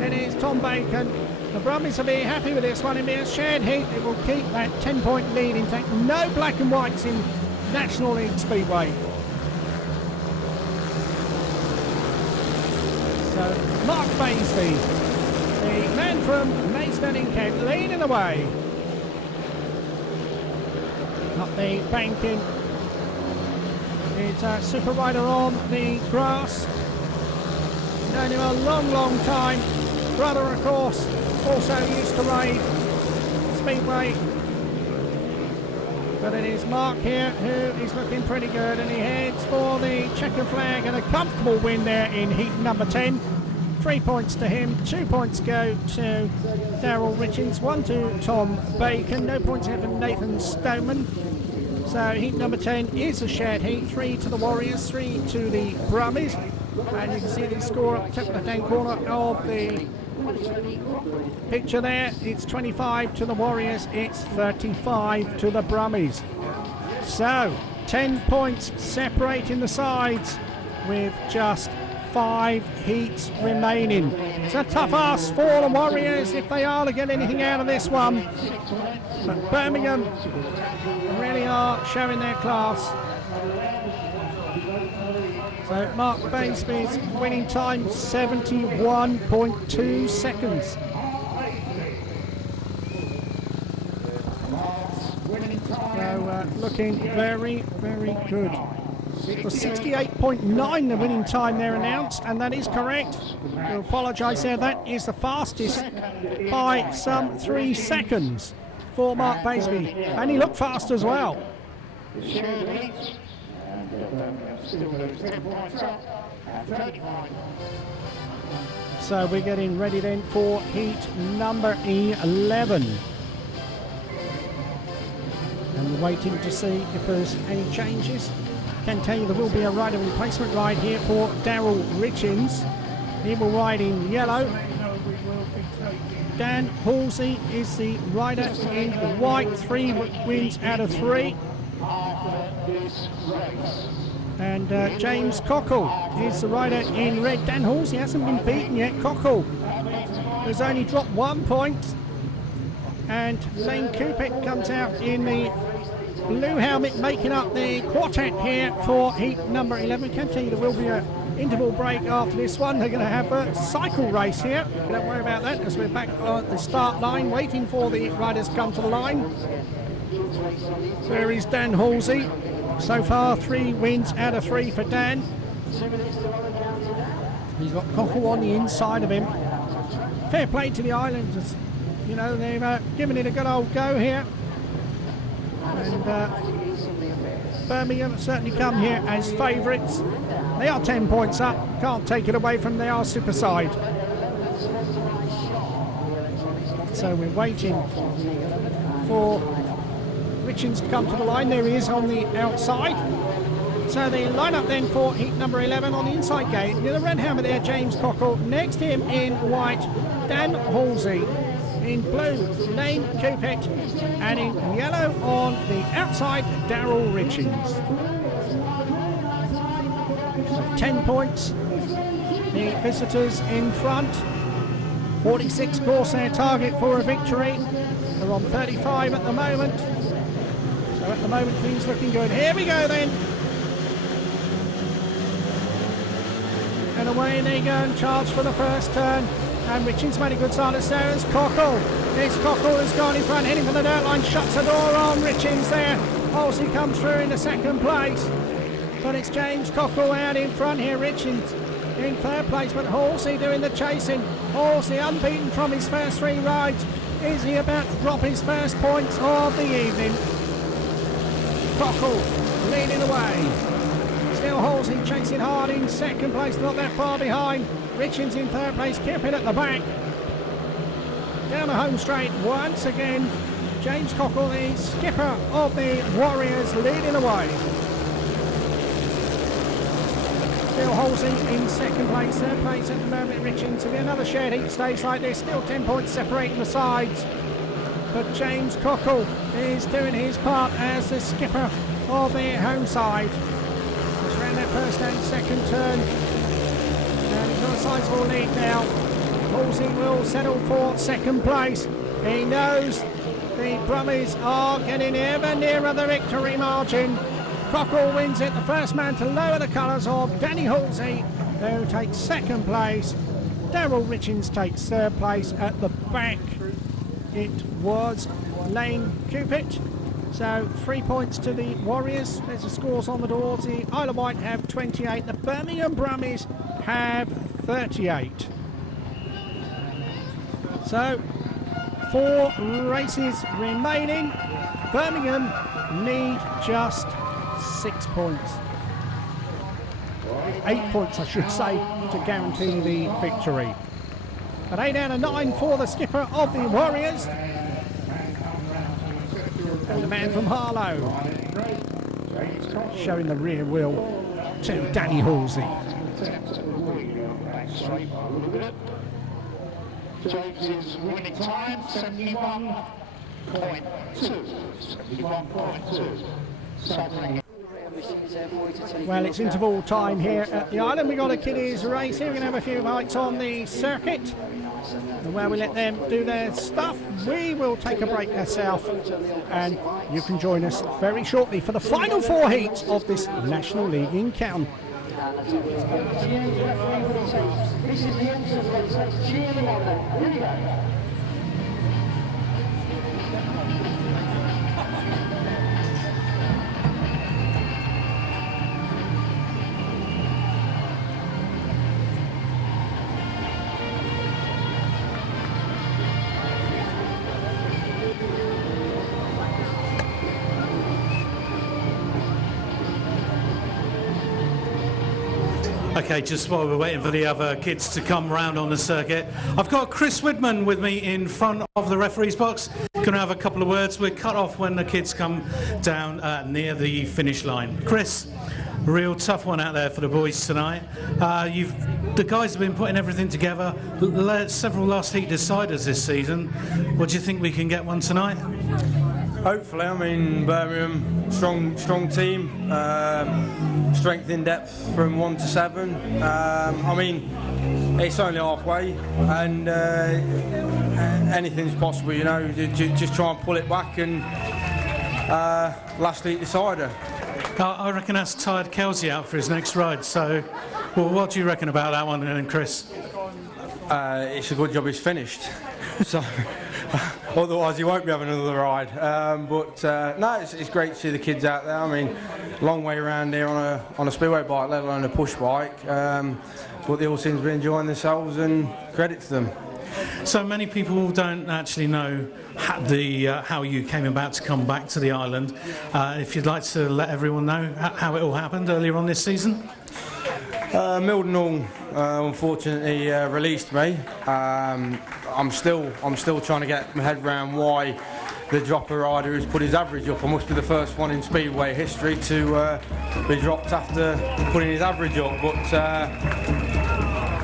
It is Tom Bacon. The Brummies will be happy with this one. It'll be a shared heat. It will keep that 10-point lead intact. No black and whites in National League Speedway. So Mark Baseby, the man from Maidstone in Kent, leading away. Up the banking. It's a super rider on the grass. Known him a long time. Brother, of course, also used to ride Speedway. But it is Mark here who is looking pretty good, and he heads for the checker flag and a comfortable win there in heat number 10. 3 points to him, 2 points go to Darryl Ritchings, 1 to Tom Bacon, no points here for Nathan Stoneman. So heat number 10 is a shared heat, 3 to the Warriors, 3 to the Brummies. And you can see the score up the top left-hand corner of the picture there. It's 25 to the Warriors, it's 35 to the Brummies. So 10 points separating the sides with just 5 heats remaining. It's a tough ask for the Warriors if they are to get anything out of this one. But Birmingham really are showing their class. So Mark Baseby's winning time 71.2 seconds. So looking very good. It was 68.9 the winning time there announced, and that is correct. I apologise there, that is the fastest by some 3 seconds for Mark Baseby, and he looked fast as well. So we're getting ready then for heat number 11. And we're waiting to see if there's any changes. Can tell you there will be a rider replacement ride here for Darryl Ritchings. He will ride in yellow. Dan Halsey is the rider in white, 3 wins out of 3. And James Cockle is the rider in red. Dan Halsey hasn't been beaten yet. Cockle has only dropped 1 point. And Layne Cupitt comes out in the blue helmet, making up the quartet here for heat number 11. I can tell you there will be an interval break after this one. They're going to have a cycle race here. Don't worry about that, as we're back on the start line, waiting for the riders to come to the line. There is Dan Halsey. So far, 3 wins out of 3 for Dan. He's got Cockle on the inside of him. Fair play to the Islanders. You know, they've given it a good old go here. And Birmingham certainly come here as favourites. They are 10 points up. Can't take it away from them. They are super side. So we're waiting for Ritchings to come to the line. There he is on the outside. So the lineup then for heat number 11 on the inside gate. Near the red helmet there, James Cockle. Next to him in white, Dan Halsey. In blue, Layne Cupitt. And in yellow on the outside, Darryl Ritchings. So 10 points. The visitors in front. 46 course their target for a victory. They're on 35 at the moment. So at the moment things looking good. Here we go then. And away they go and charge for the first turn. And Ritchings made a good start as there as Cockle. This Cockle has gone in front, heading for the dirt line, shuts the door on Ritchings there. Halsey comes through into second place. But it's James Cockle out in front here. Ritchings in third place, but Halsey doing the chasing. Halsey unbeaten from his first 3 rides. Is he about to drop his first points of the evening? Cockle leading away. Still Halsey chasing hard in second place, not that far behind. Ritchings in third place, Cupitt at the back. Down the home straight once again. James Cockle, the skipper of the Warriors, leading away. Still Halsey in second place, third place at the moment. Ritchings to be another shared heat stays like this. Still 10 points separating the sides. But James Cockle is doing his part as the skipper of the home side. Just around that first and second turn. And he's got a sizable lead now. Halsey will settle for second place. He knows the Brummies are getting ever nearer the victory margin. Cockle wins it, the first man to lower the colours of Danny Halsey, who takes second place. Darryl Ritchings takes third place. At the back it was Layne Cupitt. So 3 points to the Warriors. There's the scores on the doors. The Isle of Wight have 28. The Birmingham Brummies have 38. So 4 races remaining. Birmingham need just 6 points. 8 points, I should say, to guarantee the victory. But 8 out of 9 for the skipper of the Warriors. And the man from Harlow showing the rear wheel to Danny Halsey. James's winning time, 71.2. 71.2. Well, it's interval time here at the island. We've got a kiddies race here. We're going to have a few lights on the circuit. And where we let them do their stuff, we will take a break ourselves. And you can join us very shortly for the final 4 heats of this National League encounter. This is the youngsters' race. Let's cheer them on then. Here we go. Okay, just while we're waiting for the other kids to come round on the circuit, I've got Chris Widman with me in front of the referee's box. Going to have a couple of words. We're cut off when the kids come down near the finish line. Chris, real tough one out there for the boys tonight. The guys have been putting everything together. Several last heat deciders this season. What do you think we can get one tonight? Hopefully, I mean, Birmingham, strong team, strength in depth from 1 to 7. I mean, it's only halfway, and anything's possible, you know. Just try and pull it back, and last heat decider. I reckon that's tired Kelsey out for his next ride. So, well, what do you reckon about that one, then, Chris? It's a good job he's finished. So. Otherwise, he won't be having another ride. No, it's great to see the kids out there. I mean, long way around here on a speedway bike, let alone a push bike. But they all seem to be enjoying themselves, and credit to them. So many people don't actually know how you came about to come back to the island. If you'd like to let everyone know how it all happened earlier on this season. Mildenhall unfortunately released me. I'm still trying to get my head around why the dropper rider who's put his average up. I must be the first one in Speedway history to be dropped after putting his average up. But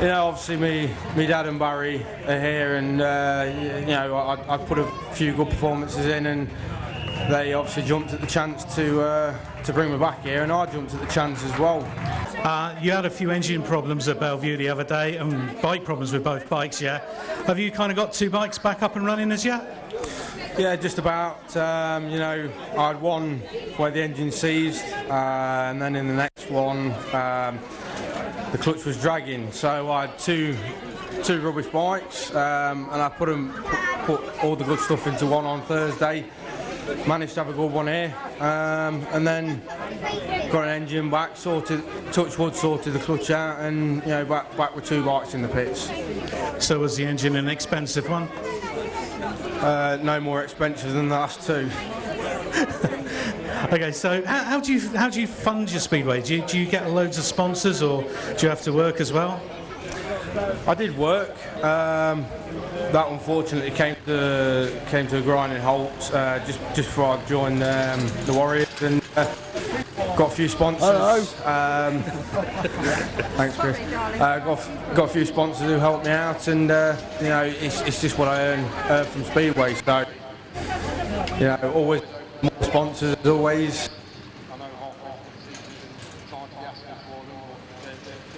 you know, obviously me dad and Barry are here, and you know, I put a few good performances in, and they obviously jumped at the chance to bring me back here, and I jumped at the chance as well. You had a few engine problems at Bellevue the other day, and bike problems with both bikes, yeah? Have you kind of got 2 bikes back up and running as yet? Yeah, just about. You know, I had one where the engine seized, and then in the next one, the clutch was dragging. So I had two rubbish bikes, and I put all the good stuff into one on Thursday. Managed to have a good one here, and then got an engine back, touch wood, sorted the clutch out, and you know, back with 2 bikes in the pits. So was the engine an expensive one? No more expensive than the last 2. Okay, so how do you fund your speedway? Do you get loads of sponsors, or do you have to work as well? I did work. That unfortunately came to a grinding halt just before I joined the Warriors, and got a few sponsors. Thanks, Chris. Got a few sponsors who helped me out, and you know, it's just what I earn from Speedway. So you know, always more sponsors, as always.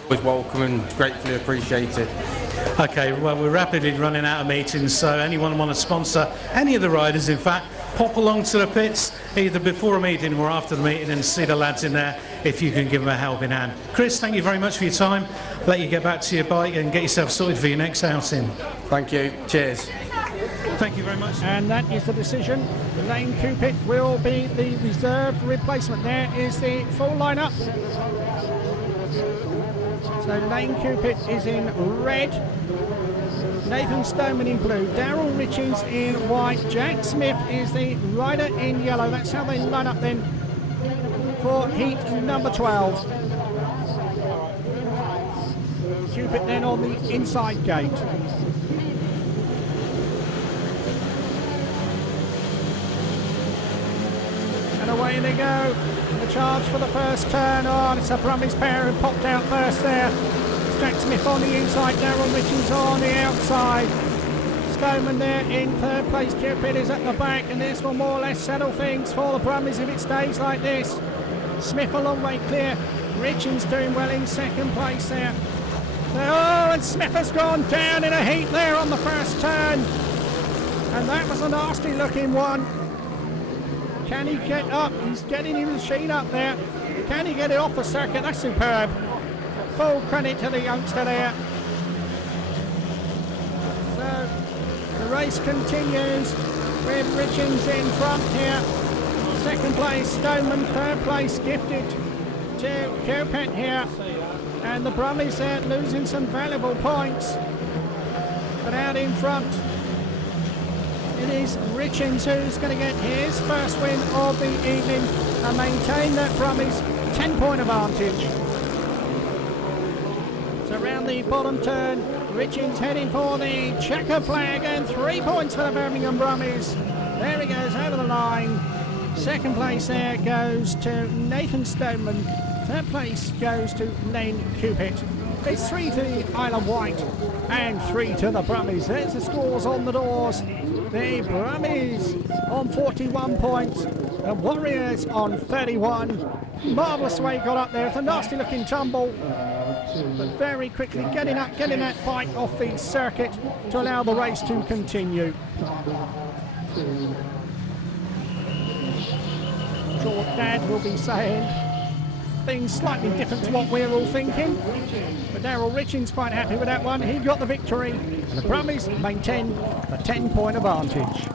Always welcome and gratefully appreciated. Okay, well, we're rapidly running out of meetings, so anyone want to sponsor any of the riders, in fact, pop along to the pits either before a meeting or after the meeting and see the lads in there if you can give them a helping hand. Chris, thank you very much for your time. Let you get back to your bike and get yourself sorted for your next outing. Thank you. Cheers. Thank you very much. And that is the decision. Layne Cupitt will be the reserve replacement. There is the full lineup. So Layne Cupitt is in red, Nathan Stoneman in blue, Darryl Ritchings in white, Jack Smith is the rider in yellow. That's how they line up then for heat number 12. Cupitt then on the inside gate. And away they go. The charge for the first turn on. It's a Brummies pair who popped out first there. It's Jack Smith on the inside, Darryl Ritchings on the outside. Stoneman there in third place. Cupitt is at the back, and this will more or less settle things for the Brummies if it stays like this. Smith a long way clear. Ritchings doing well in second place there. Oh, and Smith has gone down in a heat there on the first turn. And that was a nasty looking one. Can he get up? He's getting his machine up there. Can he get it off the circuit? That's superb. Full credit to the youngster there. So the race continues with Ritchings in front here. Second place, Stoneman. Third place, gifted to Cupitt here. And the Brummies there losing some valuable points. But out in front, it is Ritchings who's going to get his first win of the evening and maintain that Brummies 10-point advantage. So around the bottom turn, Ritchings heading for the checker flag, and 3 points for the Birmingham Brummies. There he goes over the line. Second place there goes to Nathan Stoneman. Third place goes to Layne Cupitt. It's 3 to the Isle of Wight and 3 to the Brummies. There's the scores on the doors. The Brummies on 41 points, the Warriors on 31. Marvellous way he got up there. It's a nasty looking tumble, but very quickly getting that bike off the circuit to allow the race to continue. I'm sure what Dad will be saying. Things slightly different to what we're all thinking, but Darryl Ritchings quite happy with that one. He got the victory, and the Brummies maintain a 10-point advantage.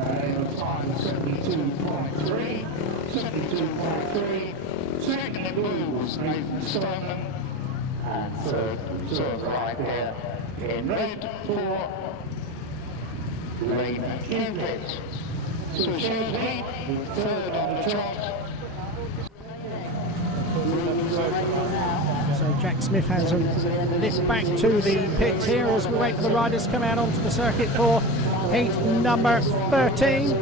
72.3, 72.3. Second in blues, Nathan Stoneman, and third right here in red for Layne Cupitt. So she lead, third on the trot. So Jack Smith has a lift back to the pits here as we wait for the riders to come out onto the circuit for heat number 13.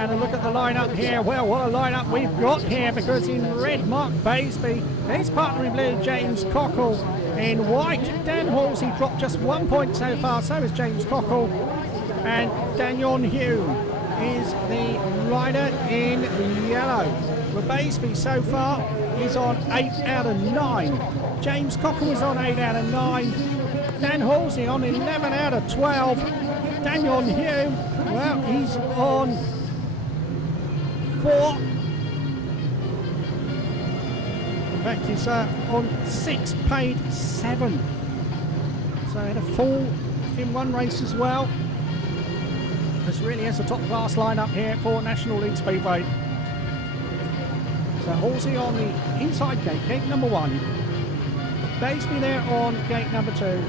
And a look at the lineup here. Well, what a lineup we've got here, because in red, Mark Baseby, his partner in blue, James Cockle. In white, Dan Halsey dropped just 1 point so far, so is James Cockle. And Danyon Hume is the rider in yellow. With Baseby so far, he's on 8 out of 9. James Cockle is on 8 out of 9. Dan Halsey on 11 out of 12. Danyon Hume, well, he's on 4. In fact, he's on 6, paid 7. So he had a fall in one race as well. This really is a top-class lineup here for National League Speedway. So Halsey on the inside gate, gate number 1. Baseby there on gate number 2.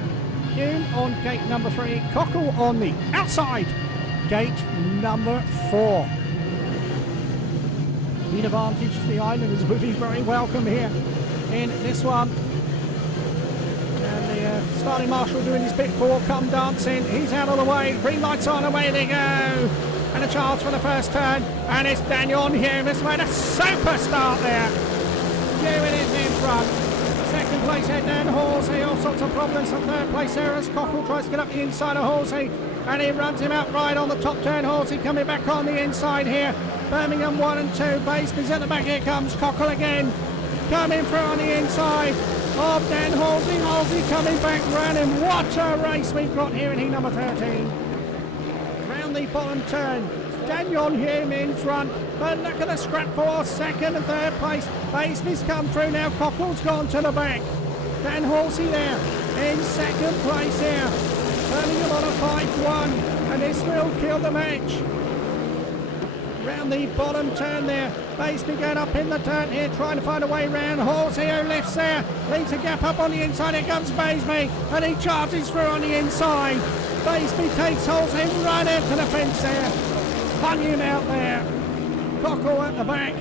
Hume on gate number 3. Cockle on the outside gate number 4. Lead advantage to the Islanders would be very welcome here in this one. And the starting marshal doing his bit for come dancing. He's out of the way. Green lights on, away they go. And a chance for the first turn. And it's Danyon Hume has made a super start there. Hume is in front. Second place here, Dan Halsey. All sorts of problems. And third place there as Cockle tries to get up the inside of Halsey. And he runs him out right on the top turn. Halsey coming back on the inside here. Birmingham 1 and 2. Baseby's at the back. Here comes Cockle again. Coming through on the inside of Dan Halsey. Halsey coming back round him. What a race we've got here in heat number 13. Round the bottom turn. Danyon Hume in front. But look at the scrap for second and third place. Baseby's come through now. Cockle's gone to the back. Dan Halsey there in second place here. Birmingham on a 5-1. And this will kill the match. Round the bottom turn there. Baseby going up in the turn here, trying to find a way round. Halsey who lifts there, leaves a gap up on the inside. Here comes Baseby, and he charges through on the inside. Baseby takes Halsey right into the fence there. Bunyan out there. Cockle at the back.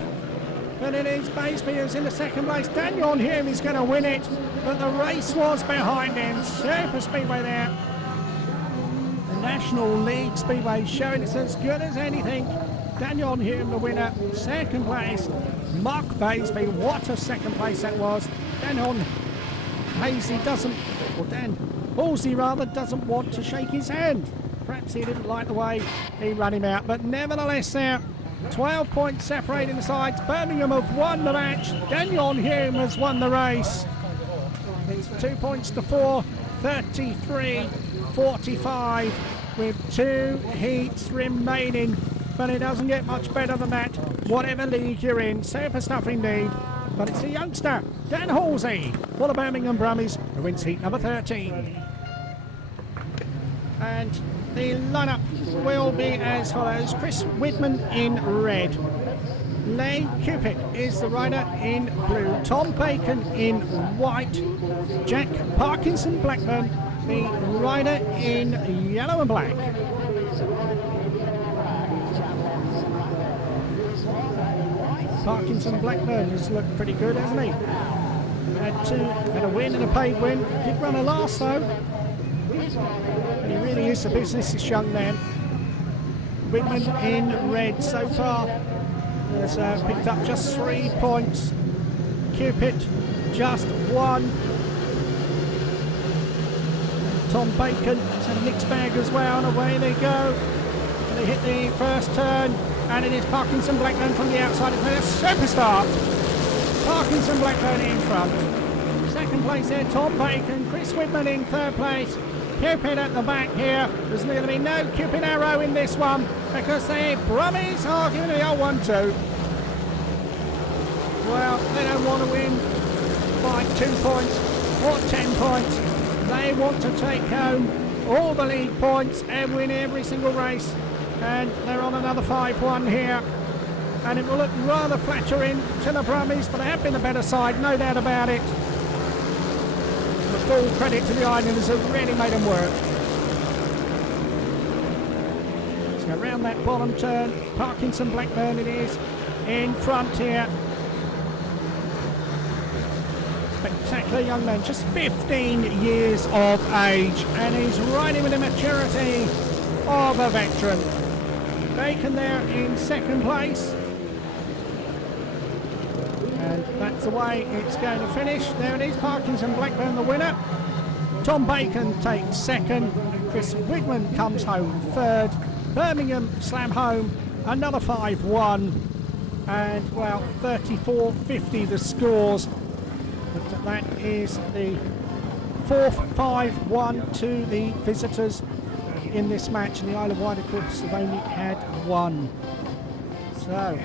And it is Baseby who's in the second place. Danyon Hume is going to win it, but the race was behind him. Super speedway there. The National League Speedway showing it's as good as anything. Danyon Hume the winner, second place. Mark Baseby, what a second place that was. Dan Halsey doesn't want to shake his hand. Perhaps he didn't like the way he ran him out, but nevertheless there, 12 points separating the sides. Birmingham have won the match. Danyon Hume has won the race. It's 2 points to 4, 33-45 with 2 heats remaining. But it doesn't get much better than that, whatever league you're in. Super stuff indeed. But it's the youngster, Dan Halsey, for the Birmingham Brummies, who wins heat number 13. And the lineup will be as follows. Chris Widman in red. Layne Cupitt is the rider in blue. Tom Bacon in white. Jack Parkinson-Blackburn, the rider in yellow and black. Parkinson-Blackburn has looked pretty good, hasn't he? Had a win and a paid win. Did run a last though. And he really is the business, this young man. Widman in red so far has picked up just 3 points. Cupitt just 1. Tom Bacon has had a mixed bag as well, and away they go. And they hit the first turn. And it is Parkinson-Blackburn from the outside. It's made a super start. Parkinson-Blackburn in front. Second place there, Tom Bacon. Chris Widman in third place. Cupitt at the back here. There's going to be no Cupitt arrow in this one because the Brummies are giving the old 1-2. Well, they don't want to win by 2 points or 10 points. They want to take home all the league points and win every single race. And they're on another 5-1 here. And it will look rather flattering to the Brummies, but they have been the better side, no doubt about it. The full credit to the Islanders have really made them work. So around that bottom turn, Parkinson-Blackburn it is in front here. Spectacular young man, just 15 years of age, and he's riding with the maturity of a veteran. Bacon there in second place. And that's the way it's going to finish. There it is, Parkinson-Blackburn the winner. Tom Bacon takes second. Chris Widman comes home third. Birmingham slam home another 5-1. And, well, 34-50 the scores. But that is the fourth 5-1 to the visitors in this match. And the Isle of Wight, of course, have only had one. So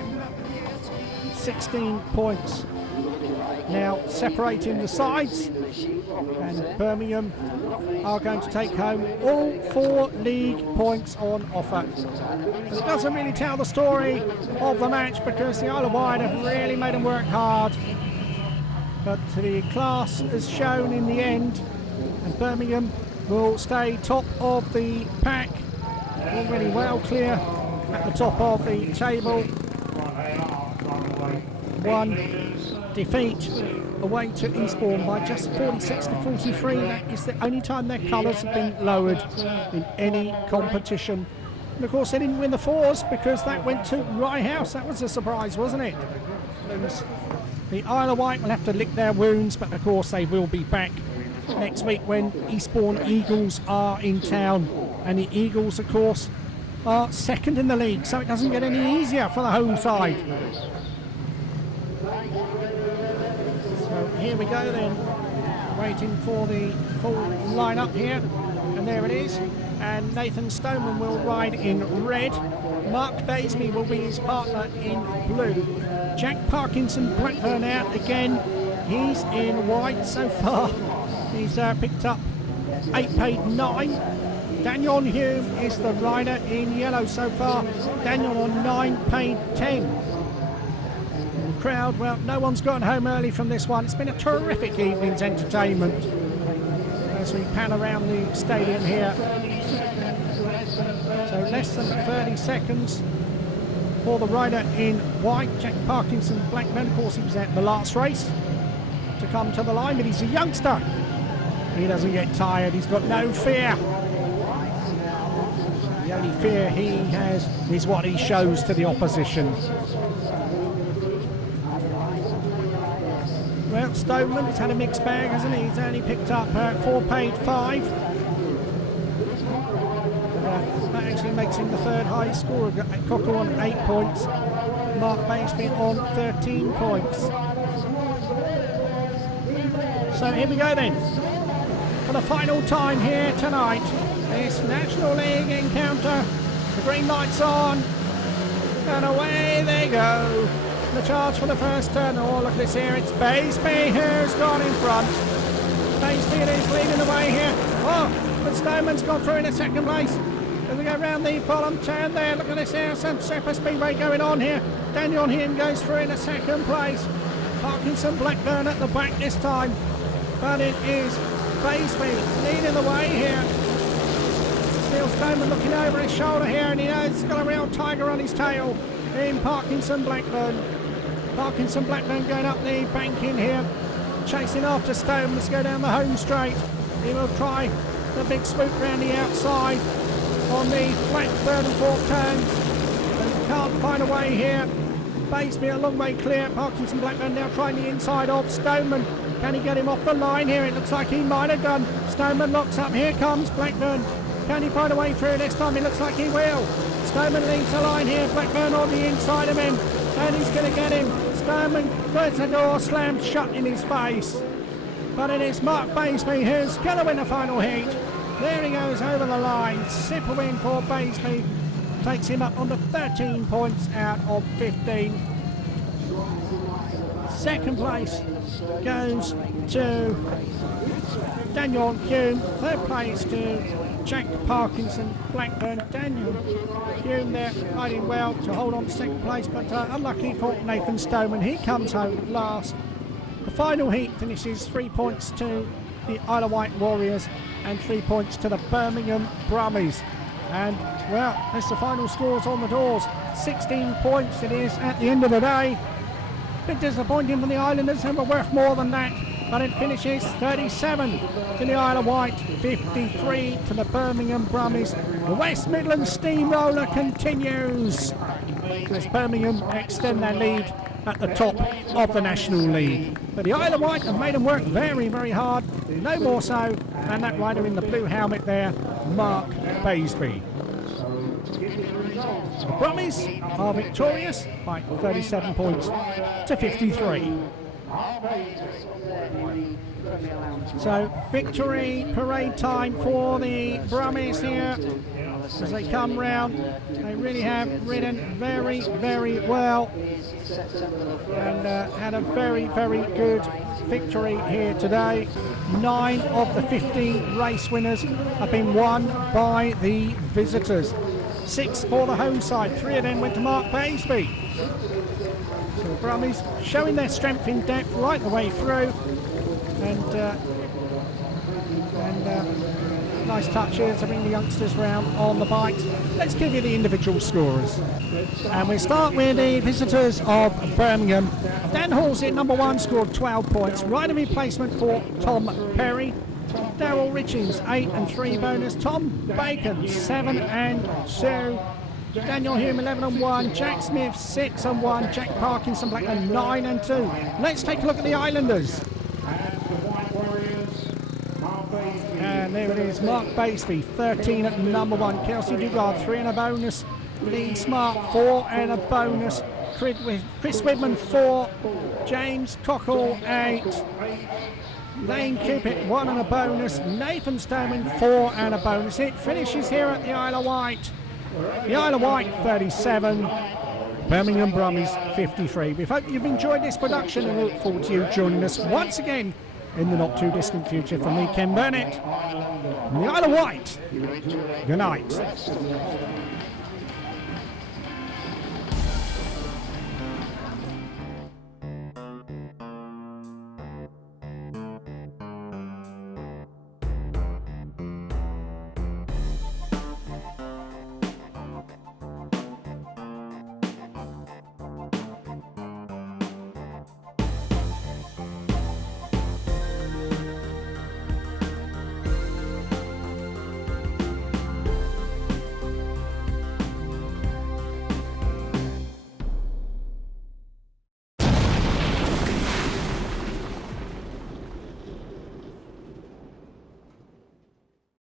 16 points now separating the sides, and Birmingham are going to take home all 4 league points on offer. It doesn't really tell the story of the match because the Isle of Wight have really made them work hard, but the class has shown in the end, and Birmingham will stay top of the pack, already well clear at the top of the table. One defeat away to Eastbourne by just 46-43. That is the only time their colours have been lowered in any competition. And of course they didn't win the fours because that went to Rye House. That was a surprise, wasn't it? The Isle of Wight will have to lick their wounds, but of course they will be back next week when Eastbourne Eagles are in town. And the Eagles, of course, are second in the league, so it doesn't get any easier for the home side. So here we go then, waiting for the full line-up here, and there it is. And Nathan Stoneman will ride in red. Mark Baseby will be his partner in blue. Jack Parkinson-Blackburn out again. He's in white so far. He's picked up 8 paid 9. Danyon Hume is the rider in yellow so far. Danyon on 9 paid 10. Crowd, well, no one's gotten home early from this one. It's been a terrific evening's entertainment as we pan around the stadium here. So less than 30 seconds for the rider in white, Jack Parkinson-Blackburn. Of course, he was at the last race to come to the line, but he's a youngster. He doesn't get tired. He's got no fear. The only fear he has is what he shows to the opposition. Well, Stoneman's had a mixed bag, hasn't he? He's only picked up 4 paid 5. That actually makes him the third highest scorer. Cockle on 8 points. Mark Baseby on 13 points. So here we go then. For the final time here tonight, this National League encounter. The green light's on, and away they go. The charge for the first turn. Oh, look at this here. It's Baseby who's gone in front. Baseby is leading the way here. Oh, but Stoneman's gone through in a second place. As we go round the bottom turn there, look at this here. Some super speedway going on here. Danyon Hume goes through in a second place. Parkinson-Blackburn at the back this time. But it is Baseby leading the way here. Still Stoneman looking over his shoulder here, and he knows he's got a real tiger on his tail in Parkinson-Blackburn. Parkinson-Blackburn going up the bank in here, chasing after Stoneman. Let's go down the home straight. He will try the big swoop round the outside on the flat third and fourth turns, but he can't find a way here. Baseby a long way clear. Parkinson-Blackburn now trying the inside of Stoneman. Can he get him off the line here? It looks like he might have done. Stoneman locks up. Here comes Blackburn. Can he find a way through this time? It looks like he will. Stoneman leads the line here. Blackburn on the inside of him, and he's going to get him. Stoneman gets the door slammed shut in his face. But it is Mark Baseby who's going to win the final heat. There he goes over the line. Super win for Baseby. Takes him up on to 13 points out of 15. Second place goes to Danyon Hume. Third place to Jack Parkinson-Blackburn. Danyon Hume there riding well to hold on to second place, but unlucky for Nathan Stoneman. He comes home last. The final heat finishes 3 points to the Isle of Wight Warriors and 3 points to the Birmingham Brummies. And, well, that's the final scores on the doors. 16 points it is at the end of the day. Bit disappointing for the Islanders, who were worth more than that. but it finishes 37 to the Isle of Wight, 53 to the Birmingham Brummies. The West Midlands steamroller continues as Birmingham extend their lead at the top of the National League. But the Isle of Wight have made them work very, very hard, no more so than that rider in the blue helmet there, Mark Baseby. The Brummies are victorious by 37 points to 53. So victory parade time for the Brummies here as they come round. They really have ridden very, very well and had a very, very good victory here today. 9 of the 15 race winners have been won by the visitors. 6 for the home side, 3 of them went to Mark Baseby. So the Brummies showing their strength in depth right the way through, and nice touch here to bring the youngsters round on the bikes. Let's give you the individual scorers, and we start with the visitors of Birmingham. Dan Halsey at number 1 scored 12 points. Rider replacement for Tom Perry. Darryl Ritchings 8 and 3 bonus. Tom Bacon 7 and 2. Danyon Hume 11 and 1. Jack Smith 6 and 1. Jack Parkinson-Blackburn 9 and 2. Let's take a look at the Islanders. And there it is, Mark Baseby 13 at number 1. Kelsey Dugard 3 and a bonus. Lee Smart 4 and a bonus. Chris Widman 4. James Cockle 8. Layne Cupitt 1 and a bonus. Nathan Stoneman 4 and a bonus. It finishes here at the Isle of Wight. The Isle of Wight 37, Birmingham Brummies 53. We hope you've enjoyed this production and look forward to you joining us once again in the not too distant future. From me, Ken Burnett, from the Isle of Wight. Good night.